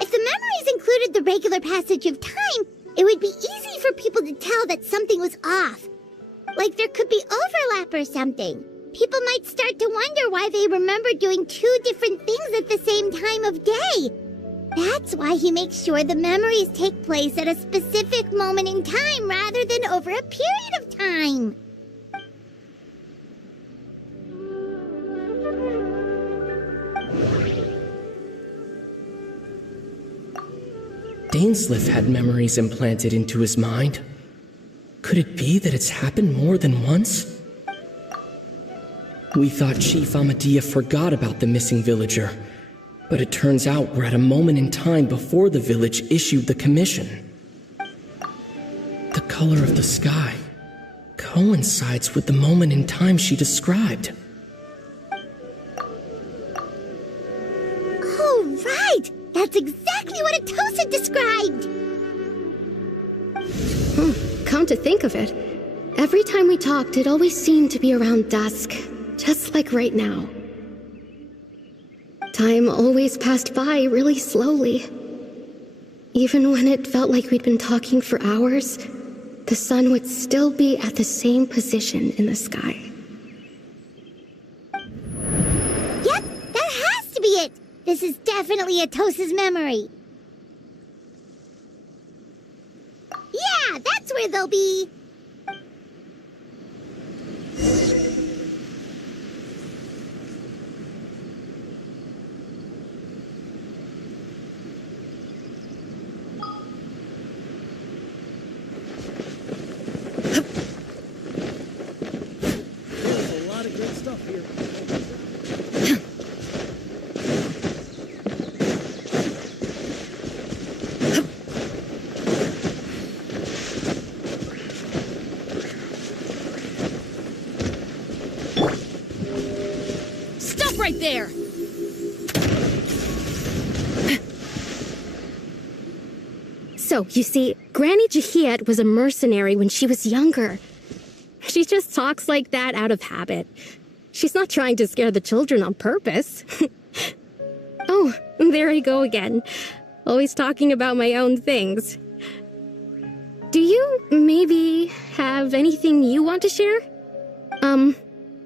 If the memories included the regular passage of time, it would be easy for people to tell that something was off. Like there could be overlap or something. People might start to wonder why they remember doing two different things at the same time of day. That's why he makes sure the memories take place at a specific moment in time rather than over a period of time. Dainsleif had memories implanted into his mind. Could it be that it's happened more than once? We thought Chief Ahmadiyya forgot about the missing villager, but it turns out we're at a moment in time before the village issued the commission. The color of the sky coincides with the moment in time she described. Oh, right! That's exactly what Atosa described! Come to think of it, every time we talked, it always seemed to be around dusk, just like right now. Time always passed by really slowly. Even when it felt like we'd been talking for hours, the sun would still be at the same position in the sky. Yep, that has to be it! This is definitely Atosa's memory. Yeah, that's where they'll be! Right there! So, you see, Granny Jahiet was a mercenary when she was younger. She just talks like that out of habit. She's not trying to scare the children on purpose. Oh, there I go again. Always talking about my own things. Do you maybe have anything you want to share?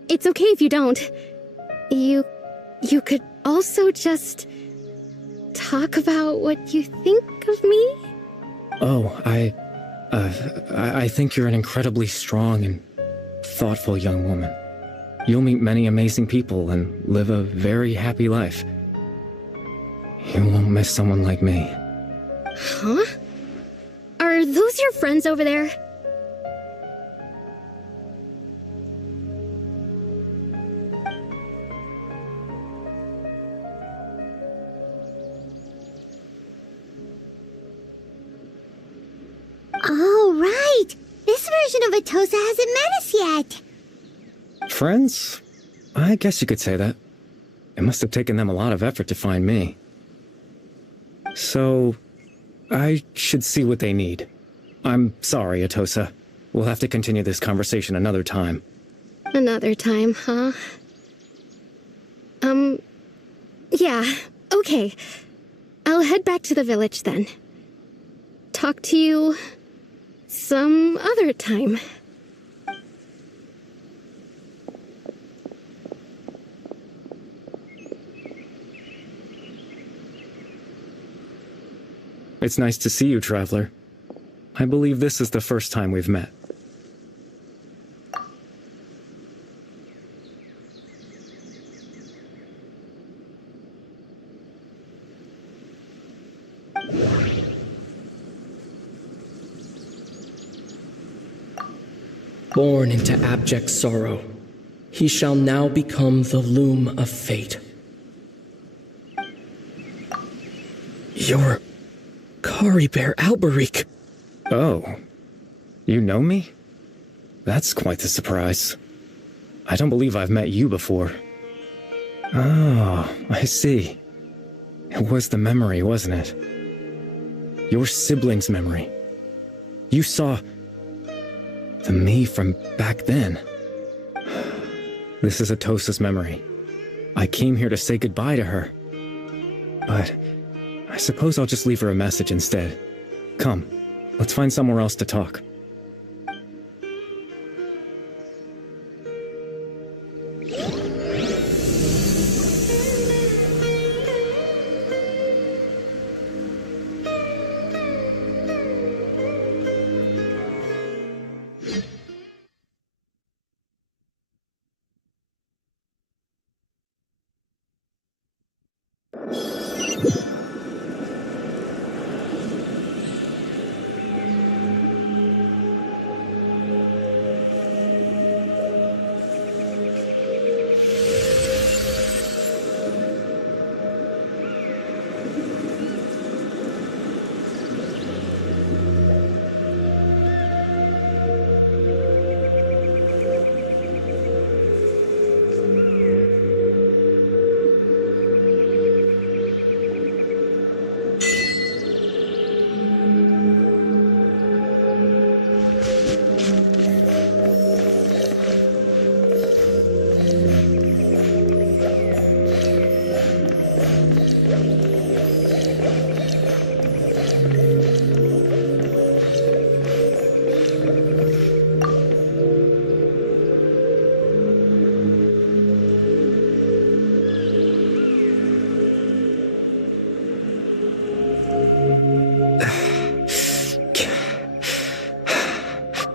It's okay if you don't. You could also just talk about what you think of me? Oh, I think you're an incredibly strong and thoughtful young woman. You'll meet many amazing people and live a very happy life. You won't miss someone like me. Huh? Are those your friends over there? Oh, right! This version of Atosa hasn't met us yet! Friends? I guess you could say that. It must have taken them a lot of effort to find me. So, I should see what they need. I'm sorry, Atosa. We'll have to continue this conversation another time. Another time, huh? Yeah, okay. I'll head back to the village then. Talk to you some other time. It's nice to see you, Traveler. I believe this is the first time we've met. Born into abject sorrow, he shall now become the loom of fate. You're Kari Bear Alberic. Oh, you know me? That's quite the surprise. I don't believe I've met you before. Oh, I see. It was the memory, wasn't it? Your sibling's memory. You saw the me from back then. This is Atosa's memory. I came here to say goodbye to her. But I suppose I'll just leave her a message instead. Come, let's find somewhere else to talk.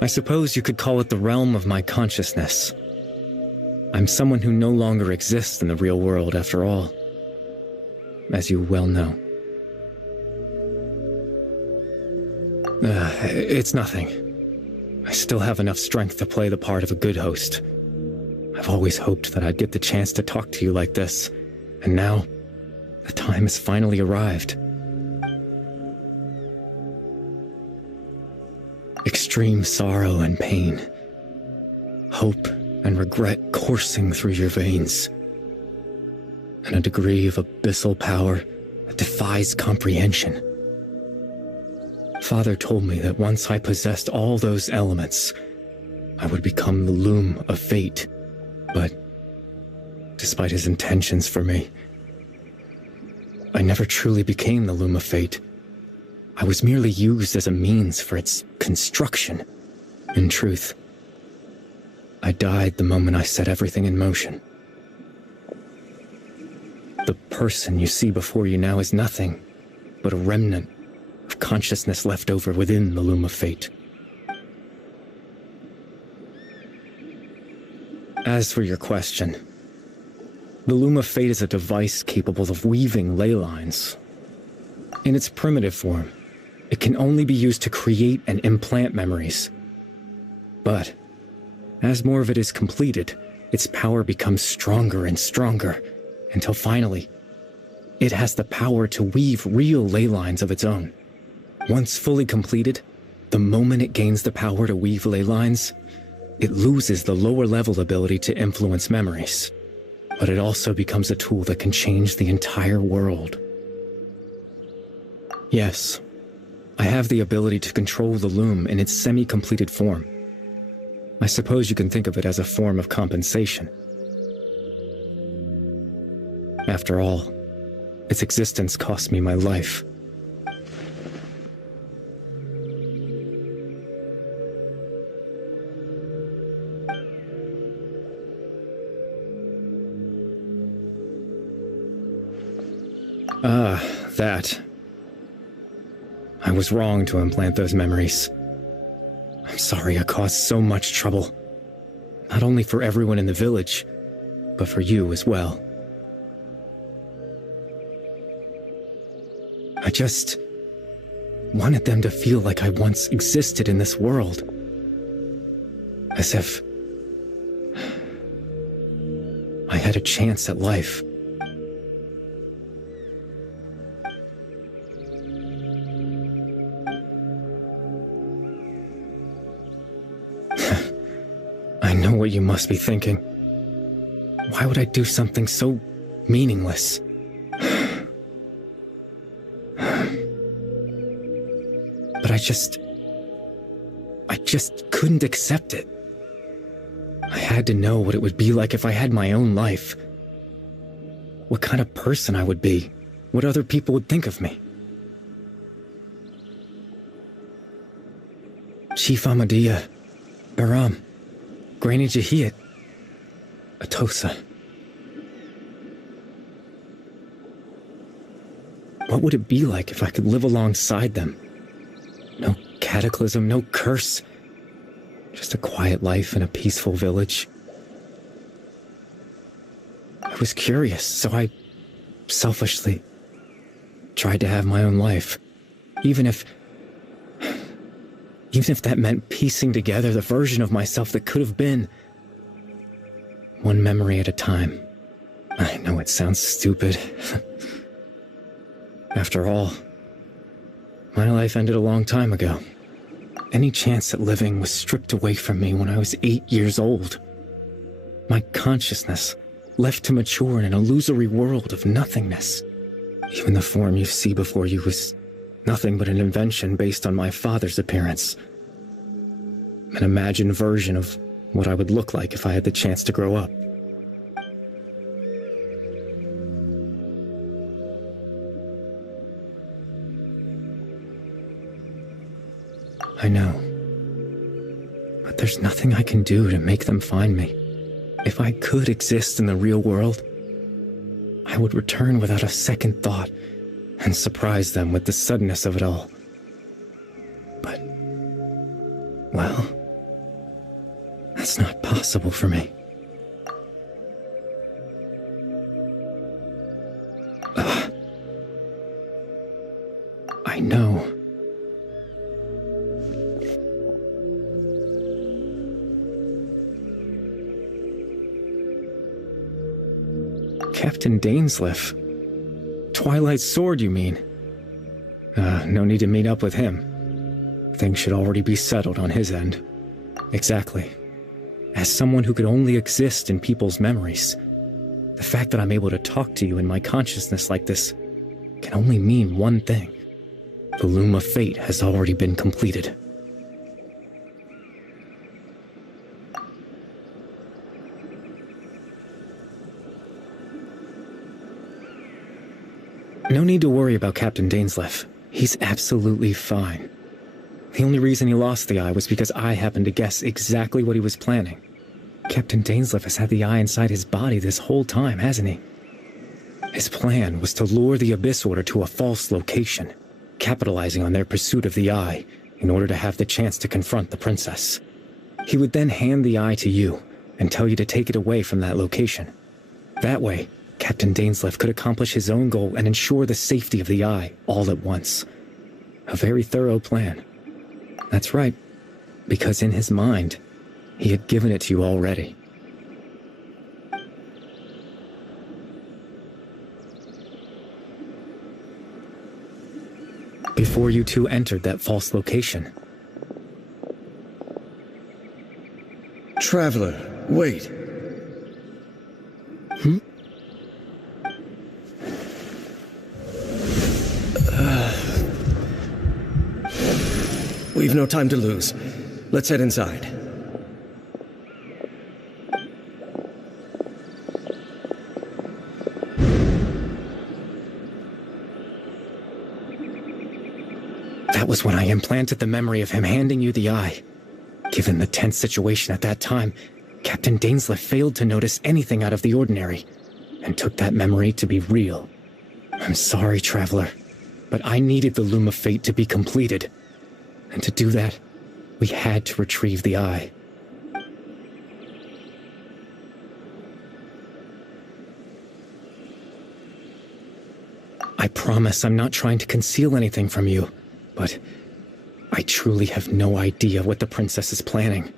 I suppose you could call it the realm of my consciousness. I'm someone who no longer exists in the real world after all, as you well know. It's nothing. I still have enough strength to play the part of a good host. I've always hoped that I'd get the chance to talk to you like this, and now, the time has finally arrived. Extreme sorrow and pain, hope and regret coursing through your veins, and a degree of abyssal power that defies comprehension. Father told me that once I possessed all those elements, I would become the loom of fate, but despite his intentions for me, I never truly became the loom of fate. I was merely used as a means for its construction. In truth, I died the moment I set everything in motion. The person you see before you now is nothing but a remnant of consciousness left over within the loom of fate. As for your question, the loom of fate is a device capable of weaving ley lines. In its primitive form, it can only be used to create and implant memories. But as more of it is completed, its power becomes stronger and stronger, until finally, it has the power to weave real ley lines of its own. Once fully completed, the moment it gains the power to weave ley lines, it loses the lower-level ability to influence memories. But it also becomes a tool that can change the entire world. Yes, I have the ability to control the loom in its semi-completed form. I suppose you can think of it as a form of compensation. After all, its existence cost me my life. That. I was wrong to implant those memories. I'm sorry I caused so much trouble. Not only for everyone in the village, but for you as well. I just wanted them to feel like I once existed in this world. As if I had a chance at life. I know what you must be thinking. Why would I do something so meaningless? But I just couldn't accept it. I had to know what it would be like if I had my own life. What kind of person I would be. What other people would think of me. Chief Ahmadiyya, Baram, Granny Jahiyat, Atosa. What would it be like if I could live alongside them? No cataclysm, no curse. Just a quiet life in a peaceful village. I was curious, so I selfishly tried to have my own life. Even if that meant piecing together the version of myself that could have been. One memory at a time. I know it sounds stupid. After all, my life ended a long time ago. Any chance at living was stripped away from me when I was 8 years old. My consciousness left to mature in an illusory world of nothingness. Even the form you see before you was nothing but an invention based on my father's appearance. An imagined version of what I would look like if I had the chance to grow up. I know. But there's nothing I can do to make them find me. If I could exist in the real world, I would return without a second thought and surprise them with the suddenness of it all. But, well, That's not possible for me. I know. Captain Dainsleif. Twilight Sword, you mean? No need to meet up with him. Things should already be settled on his end. Exactly. As someone who could only exist in people's memories, the fact that I'm able to talk to you in my consciousness like this can only mean one thing. The loom of fate has already been completed. No need to worry about Captain Dainsleif. He's absolutely fine. The only reason he lost the eye was because I happened to guess exactly what he was planning. Captain Dainsleif has had the eye inside his body this whole time, hasn't he? His plan was to lure the Abyss Order to a false location, capitalizing on their pursuit of the eye in order to have the chance to confront the princess. He would then hand the eye to you and tell you to take it away from that location. That way, Captain Dainsleif could accomplish his own goal and ensure the safety of the eye all at once. A very thorough plan. That's right, because in his mind, he had given it to you already. Before you two entered that false location. Traveler, wait. We've no time to lose. Let's head inside. That was when I implanted the memory of him handing you the eye. Given the tense situation at that time, Captain Dainsleif failed to notice anything out of the ordinary, and took that memory to be real. I'm sorry, Traveler, but I needed the Loom of Fate to be completed. And to do that, we had to retrieve the eye. I promise I'm not trying to conceal anything from you, but I truly have no idea what the princess is planning.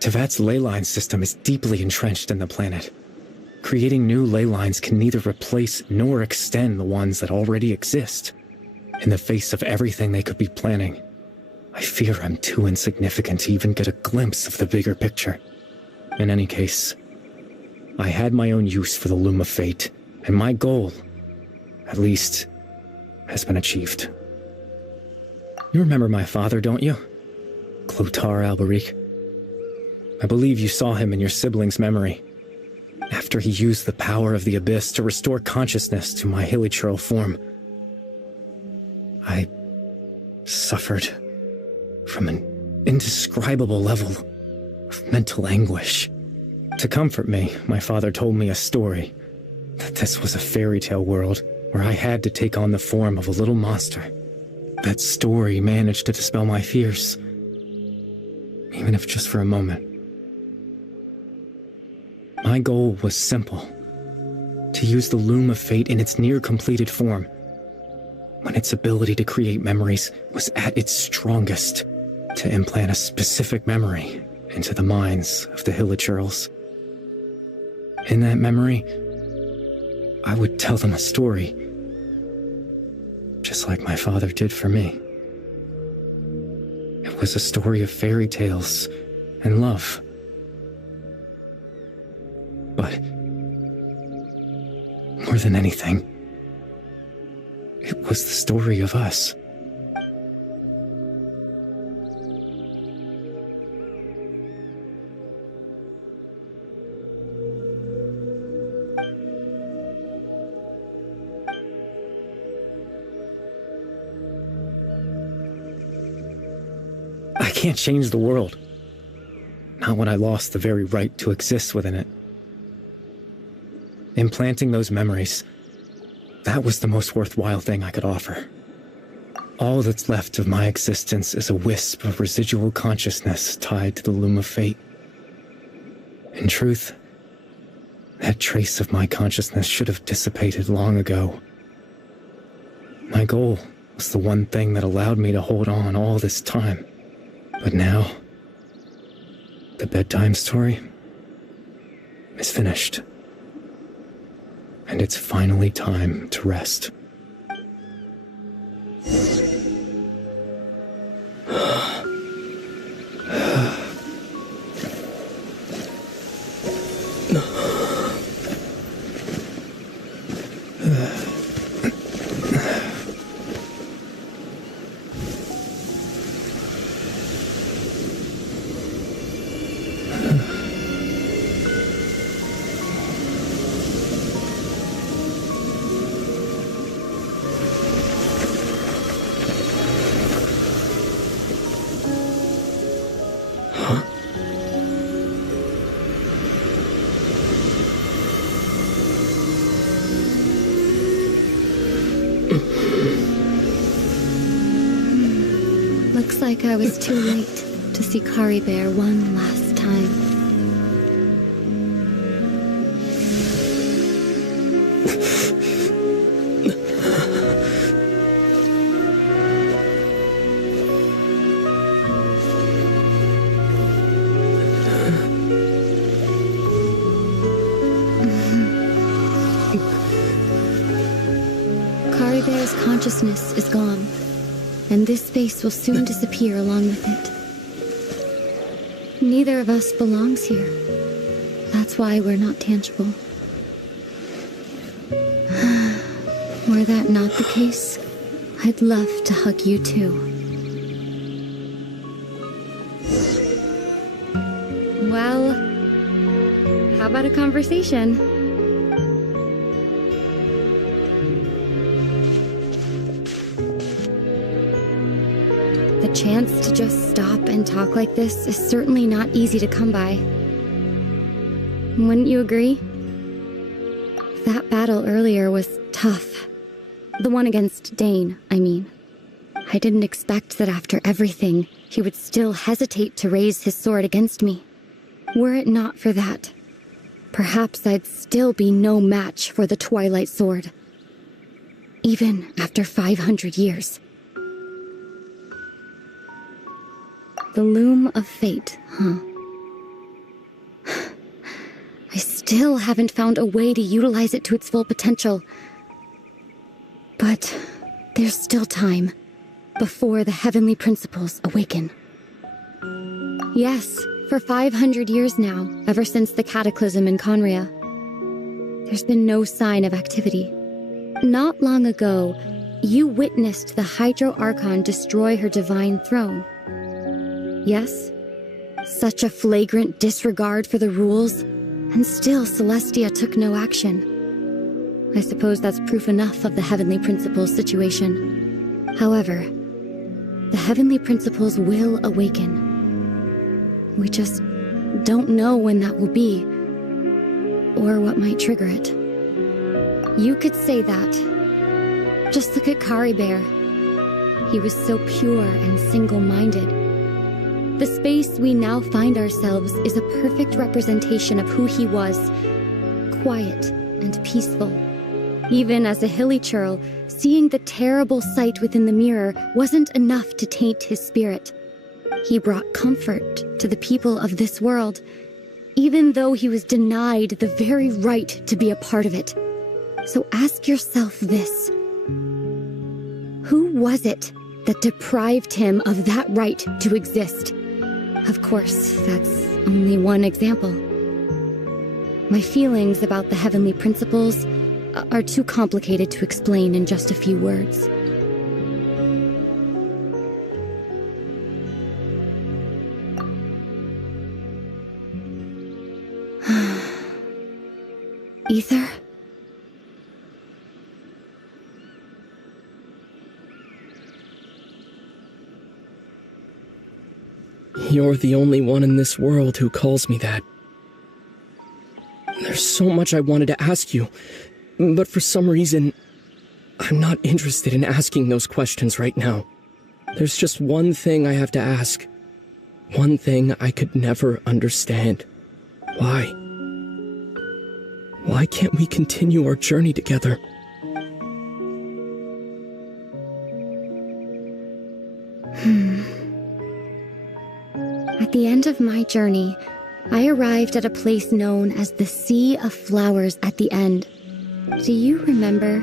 Tevat's ley line system is deeply entrenched in the planet. Creating new ley lines can neither replace nor extend the ones that already exist. In the face of everything they could be planning, I fear I'm too insignificant to even get a glimpse of the bigger picture. In any case, I had my own use for the Loom of Fate, and my goal, at least, has been achieved. You remember my father, don't you? Clotar Alberic. I believe you saw him in your sibling's memory. After he used the power of the Abyss to restore consciousness to my hilichurl form, I suffered from an indescribable level of mental anguish. To comfort me, my father told me a story, that this was a fairy tale world where I had to take on the form of a little monster. That story managed to dispel my fears, even if just for a moment. My goal was simple, to use the Loom of Fate in its near-completed form, when its ability to create memories was at its strongest, to implant a specific memory into the minds of the hilichurls. In that memory, I would tell them a story, just like my father did for me. It was a story of fairy tales and love. But more than anything, it was the story of us. I can't change the world. Not when I lost the very right to exist within it. Implanting those memories, that was the most worthwhile thing I could offer. All that's left of my existence is a wisp of residual consciousness tied to the Loom of Fate. In truth, that trace of my consciousness should have dissipated long ago. My goal was the one thing that allowed me to hold on all this time. But now, the bedtime story is finished. And it's finally time to rest. Looks like I was too late to see Kari Bear one last time. Kari Bear's consciousness is gone, and this space will soon disappear along with it. Neither of us belongs here. That's why we're not tangible. Were that not the case, I'd love to hug you too. Well, how about a conversation? The chance to just stop and talk like this is certainly not easy to come by. Wouldn't you agree? That battle earlier was tough. The one against Dane, I mean. I didn't expect that after everything, he would still hesitate to raise his sword against me. Were it not for that, perhaps I'd still be no match for the Twilight Sword. Even after 500 years. The loom of fate, huh? I still haven't found a way to utilize it to its full potential. But there's still time before the heavenly principles awaken. Yes, for 500 years now, ever since the cataclysm in Conria, there's been no sign of activity. Not long ago, you witnessed the Hydro Archon destroy her divine throne. Yes? Such a flagrant disregard for the rules, and still Celestia took no action. I suppose that's proof enough of the Heavenly Principles situation. However, the Heavenly Principles will awaken. We just don't know when that will be, or what might trigger it. You could say that. Just look at Kari Bear. He was so pure and single-minded. The space we now find ourselves is a perfect representation of who he was. Quiet and peaceful. Even as a hilly churl, seeing the terrible sight within the mirror wasn't enough to taint his spirit. He brought comfort to the people of this world, even though he was denied the very right to be a part of it. So ask yourself this. Who was it that deprived him of that right to exist? Of course, that's only one example. My feelings about the heavenly principles are too complicated to explain in just a few words. Ether? You're the only one in this world who calls me that. There's so much I wanted to ask you, but for some reason, I'm not interested in asking those questions right now. There's just one thing I have to ask. One thing I could never understand. Why? Why can't we continue our journey together? At the end of my journey, I arrived at a place known as the Sea of Flowers at the end. Do you remember?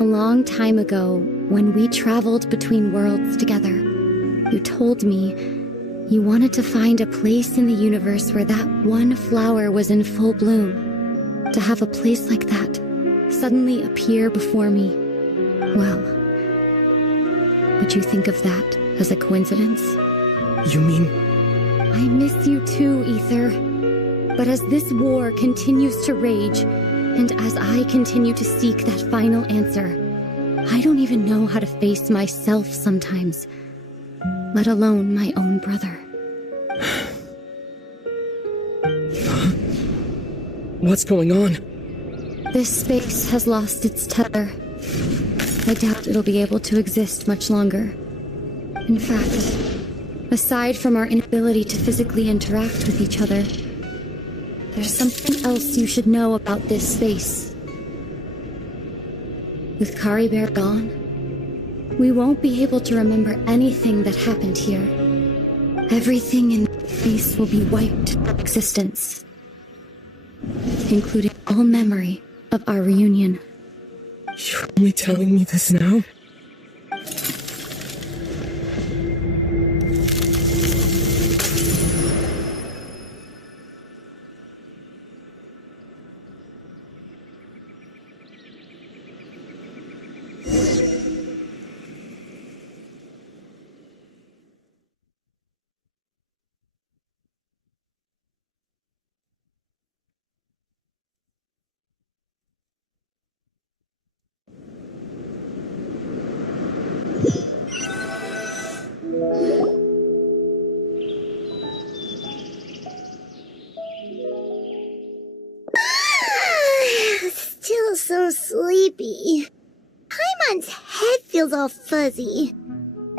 A long time ago, when we traveled between worlds together, you told me you wanted to find a place in the universe where that one flower was in full bloom. To have a place like that suddenly appear before me. Well, would you think of that as a coincidence? You mean... I miss you too, Ether. But as this war continues to rage, and as I continue to seek that final answer, I don't even know how to face myself sometimes, let alone my own brother. What's going on? This space has lost its tether. I doubt it'll be able to exist much longer. In fact, aside from our inability to physically interact with each other, there's something else you should know about this space. With Kari Bear gone, we won't be able to remember anything that happened here. Everything in this space will be wiped from existence, including all memory of our reunion. You're only telling me this now? Still so sleepy. Paimon's head feels all fuzzy.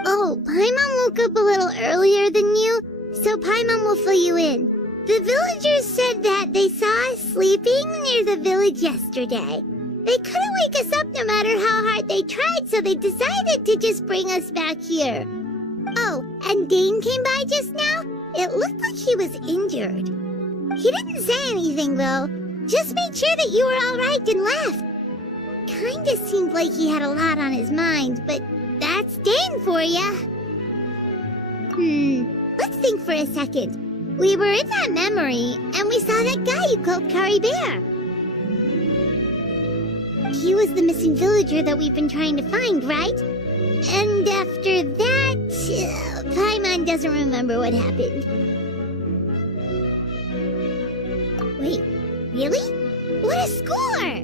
Oh, Paimon woke up a little earlier than you, so Paimon will fill you in. The villagers said that they saw us sleeping near the village yesterday. They couldn't wake us up no matter how hard they tried, so they decided to just bring us back here. Oh, and Dane came by just now. It looked like he was injured. He didn't say anything, though. Just made sure that you were all right and left. Kinda seemed like he had a lot on his mind, but that's Dane for ya. Let's think for a second. We were in that memory, and we saw that guy you called Kari Bear. He was the missing villager that we've been trying to find, right? And after that, Paimon doesn't remember what happened. Wait, really? What a score!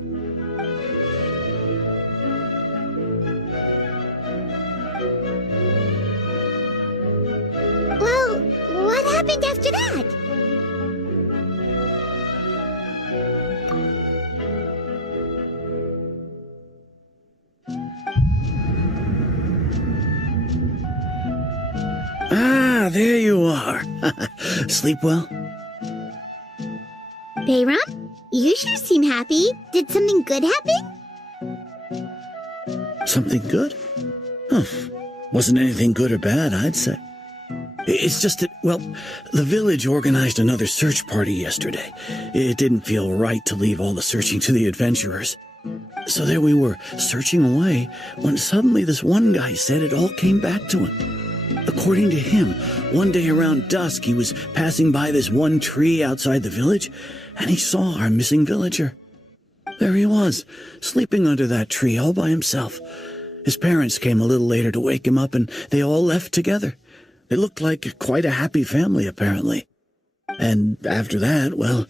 Well, what happened after that? Ah, there you are. Sleep well? Bayram, you sure seem happy. Did something good happen? Something good? Huh. Wasn't anything good or bad, I'd say. It's just that, well, the village organized another search party yesterday. It didn't feel right to leave all the searching to the adventurers. So there we were, searching away, when suddenly this one guy said it all came back to him. According to him, one day around dusk he was passing by this one tree outside the village, and he saw our missing villager. There he was, sleeping under that tree all by himself. His parents came a little later to wake him up, and they all left together. It looked like quite a happy family, apparently. And after that, well,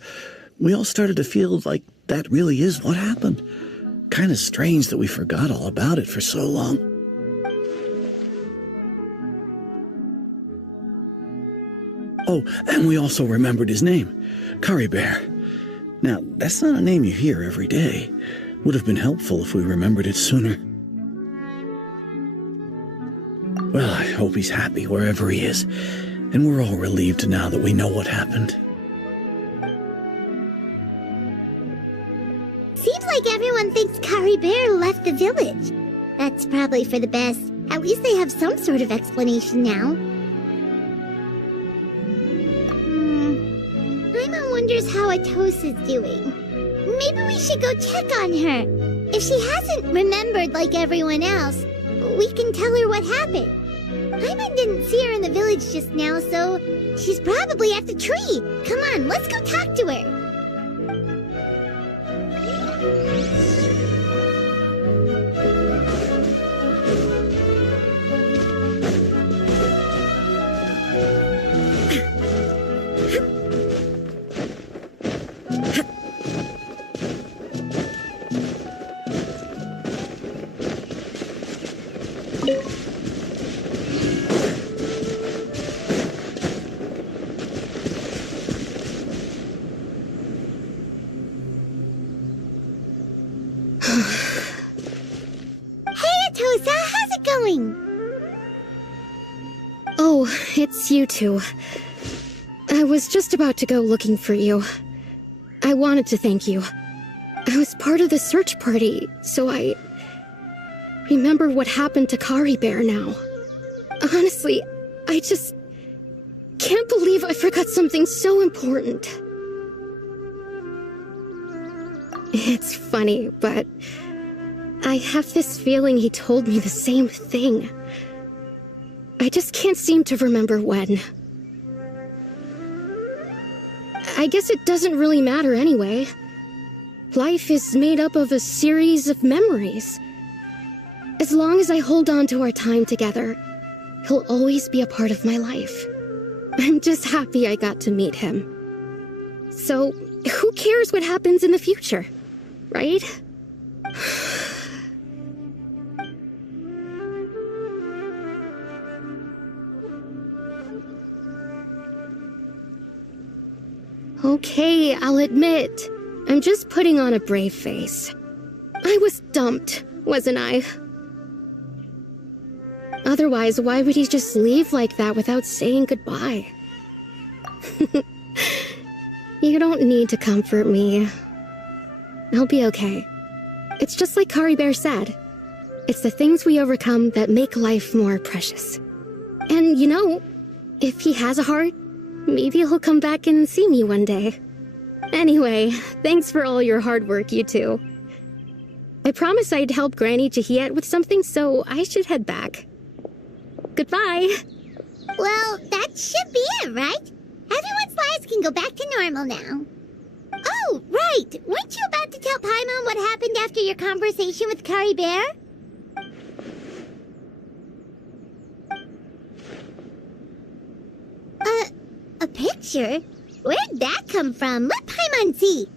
we all started to feel like that really is what happened. Kind of strange that we forgot all about it for so long. Oh, and we also remembered his name, Kari Bear. Now, that's not a name you hear every day. Would have been helpful if we remembered it sooner. Well, I hope he's happy wherever he is, and we're all relieved now that we know what happened. Kari Bear left the village. That's probably for the best. At least they have some sort of explanation now. Paimon wonders how Atosa's doing. Maybe we should go check on her. If she hasn't remembered like everyone else, we can tell her what happened. Paimon didn't see her in the village just now, so she's probably at the tree. Come on, let's go talk to her. Oh, it's you two. I was just about to go looking for you. I wanted to thank you. I was part of the search party, so I remember what happened to Kari Bear now. Honestly, I just can't believe I forgot something so important. It's funny, but I have this feeling he told me the same thing. I just can't seem to remember when. I guess it doesn't really matter anyway. Life is made up of a series of memories. As long as I hold on to our time together, he'll always be a part of my life. I'm just happy I got to meet him. So, who cares what happens in the future, right? Okay, I'll admit, I'm just putting on a brave face. I was dumped, wasn't I? Otherwise, why would he just leave like that without saying goodbye? You don't need to comfort me. I'll be okay. It's just like Kari Bear said. It's the things we overcome that make life more precious. And you know, if he has a heart, maybe he'll come back and see me one day. Anyway, thanks for all your hard work, you two. I promised I'd help Granny Jahiet with something, so I should head back. Goodbye. Well, that should be it, right? Everyone's lives can go back to normal now. Oh, right! Weren't you about to tell Paimon what happened after your conversation with Kari Bear? A picture? Where'd that come from? Let Paimon see.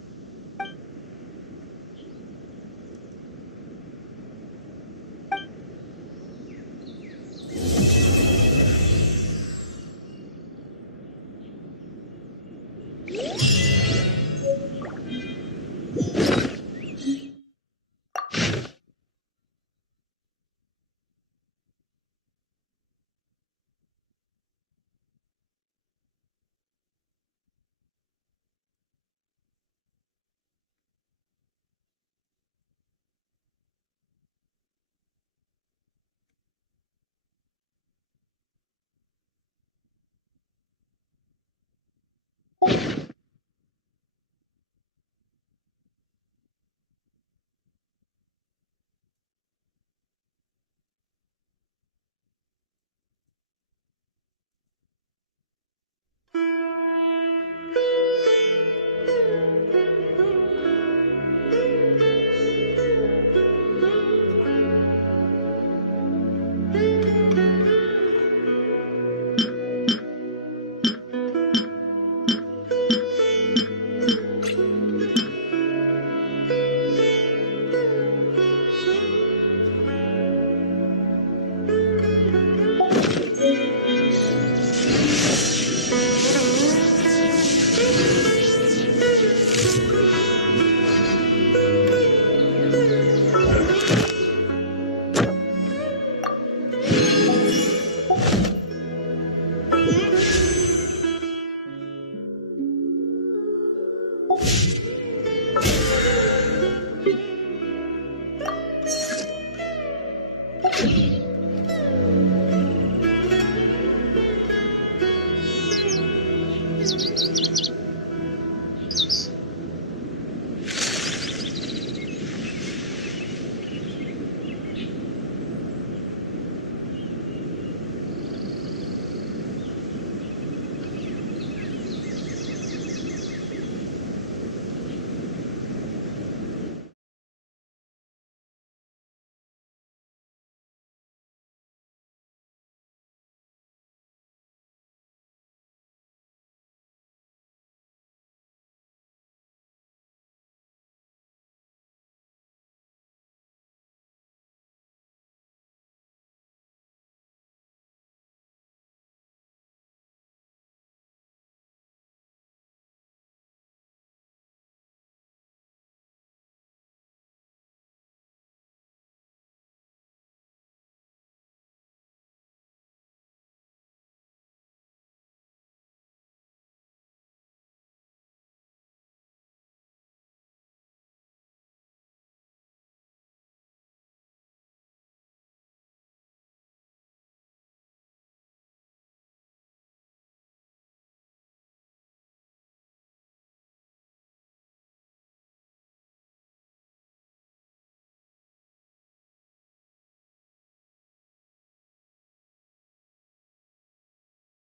Genshin!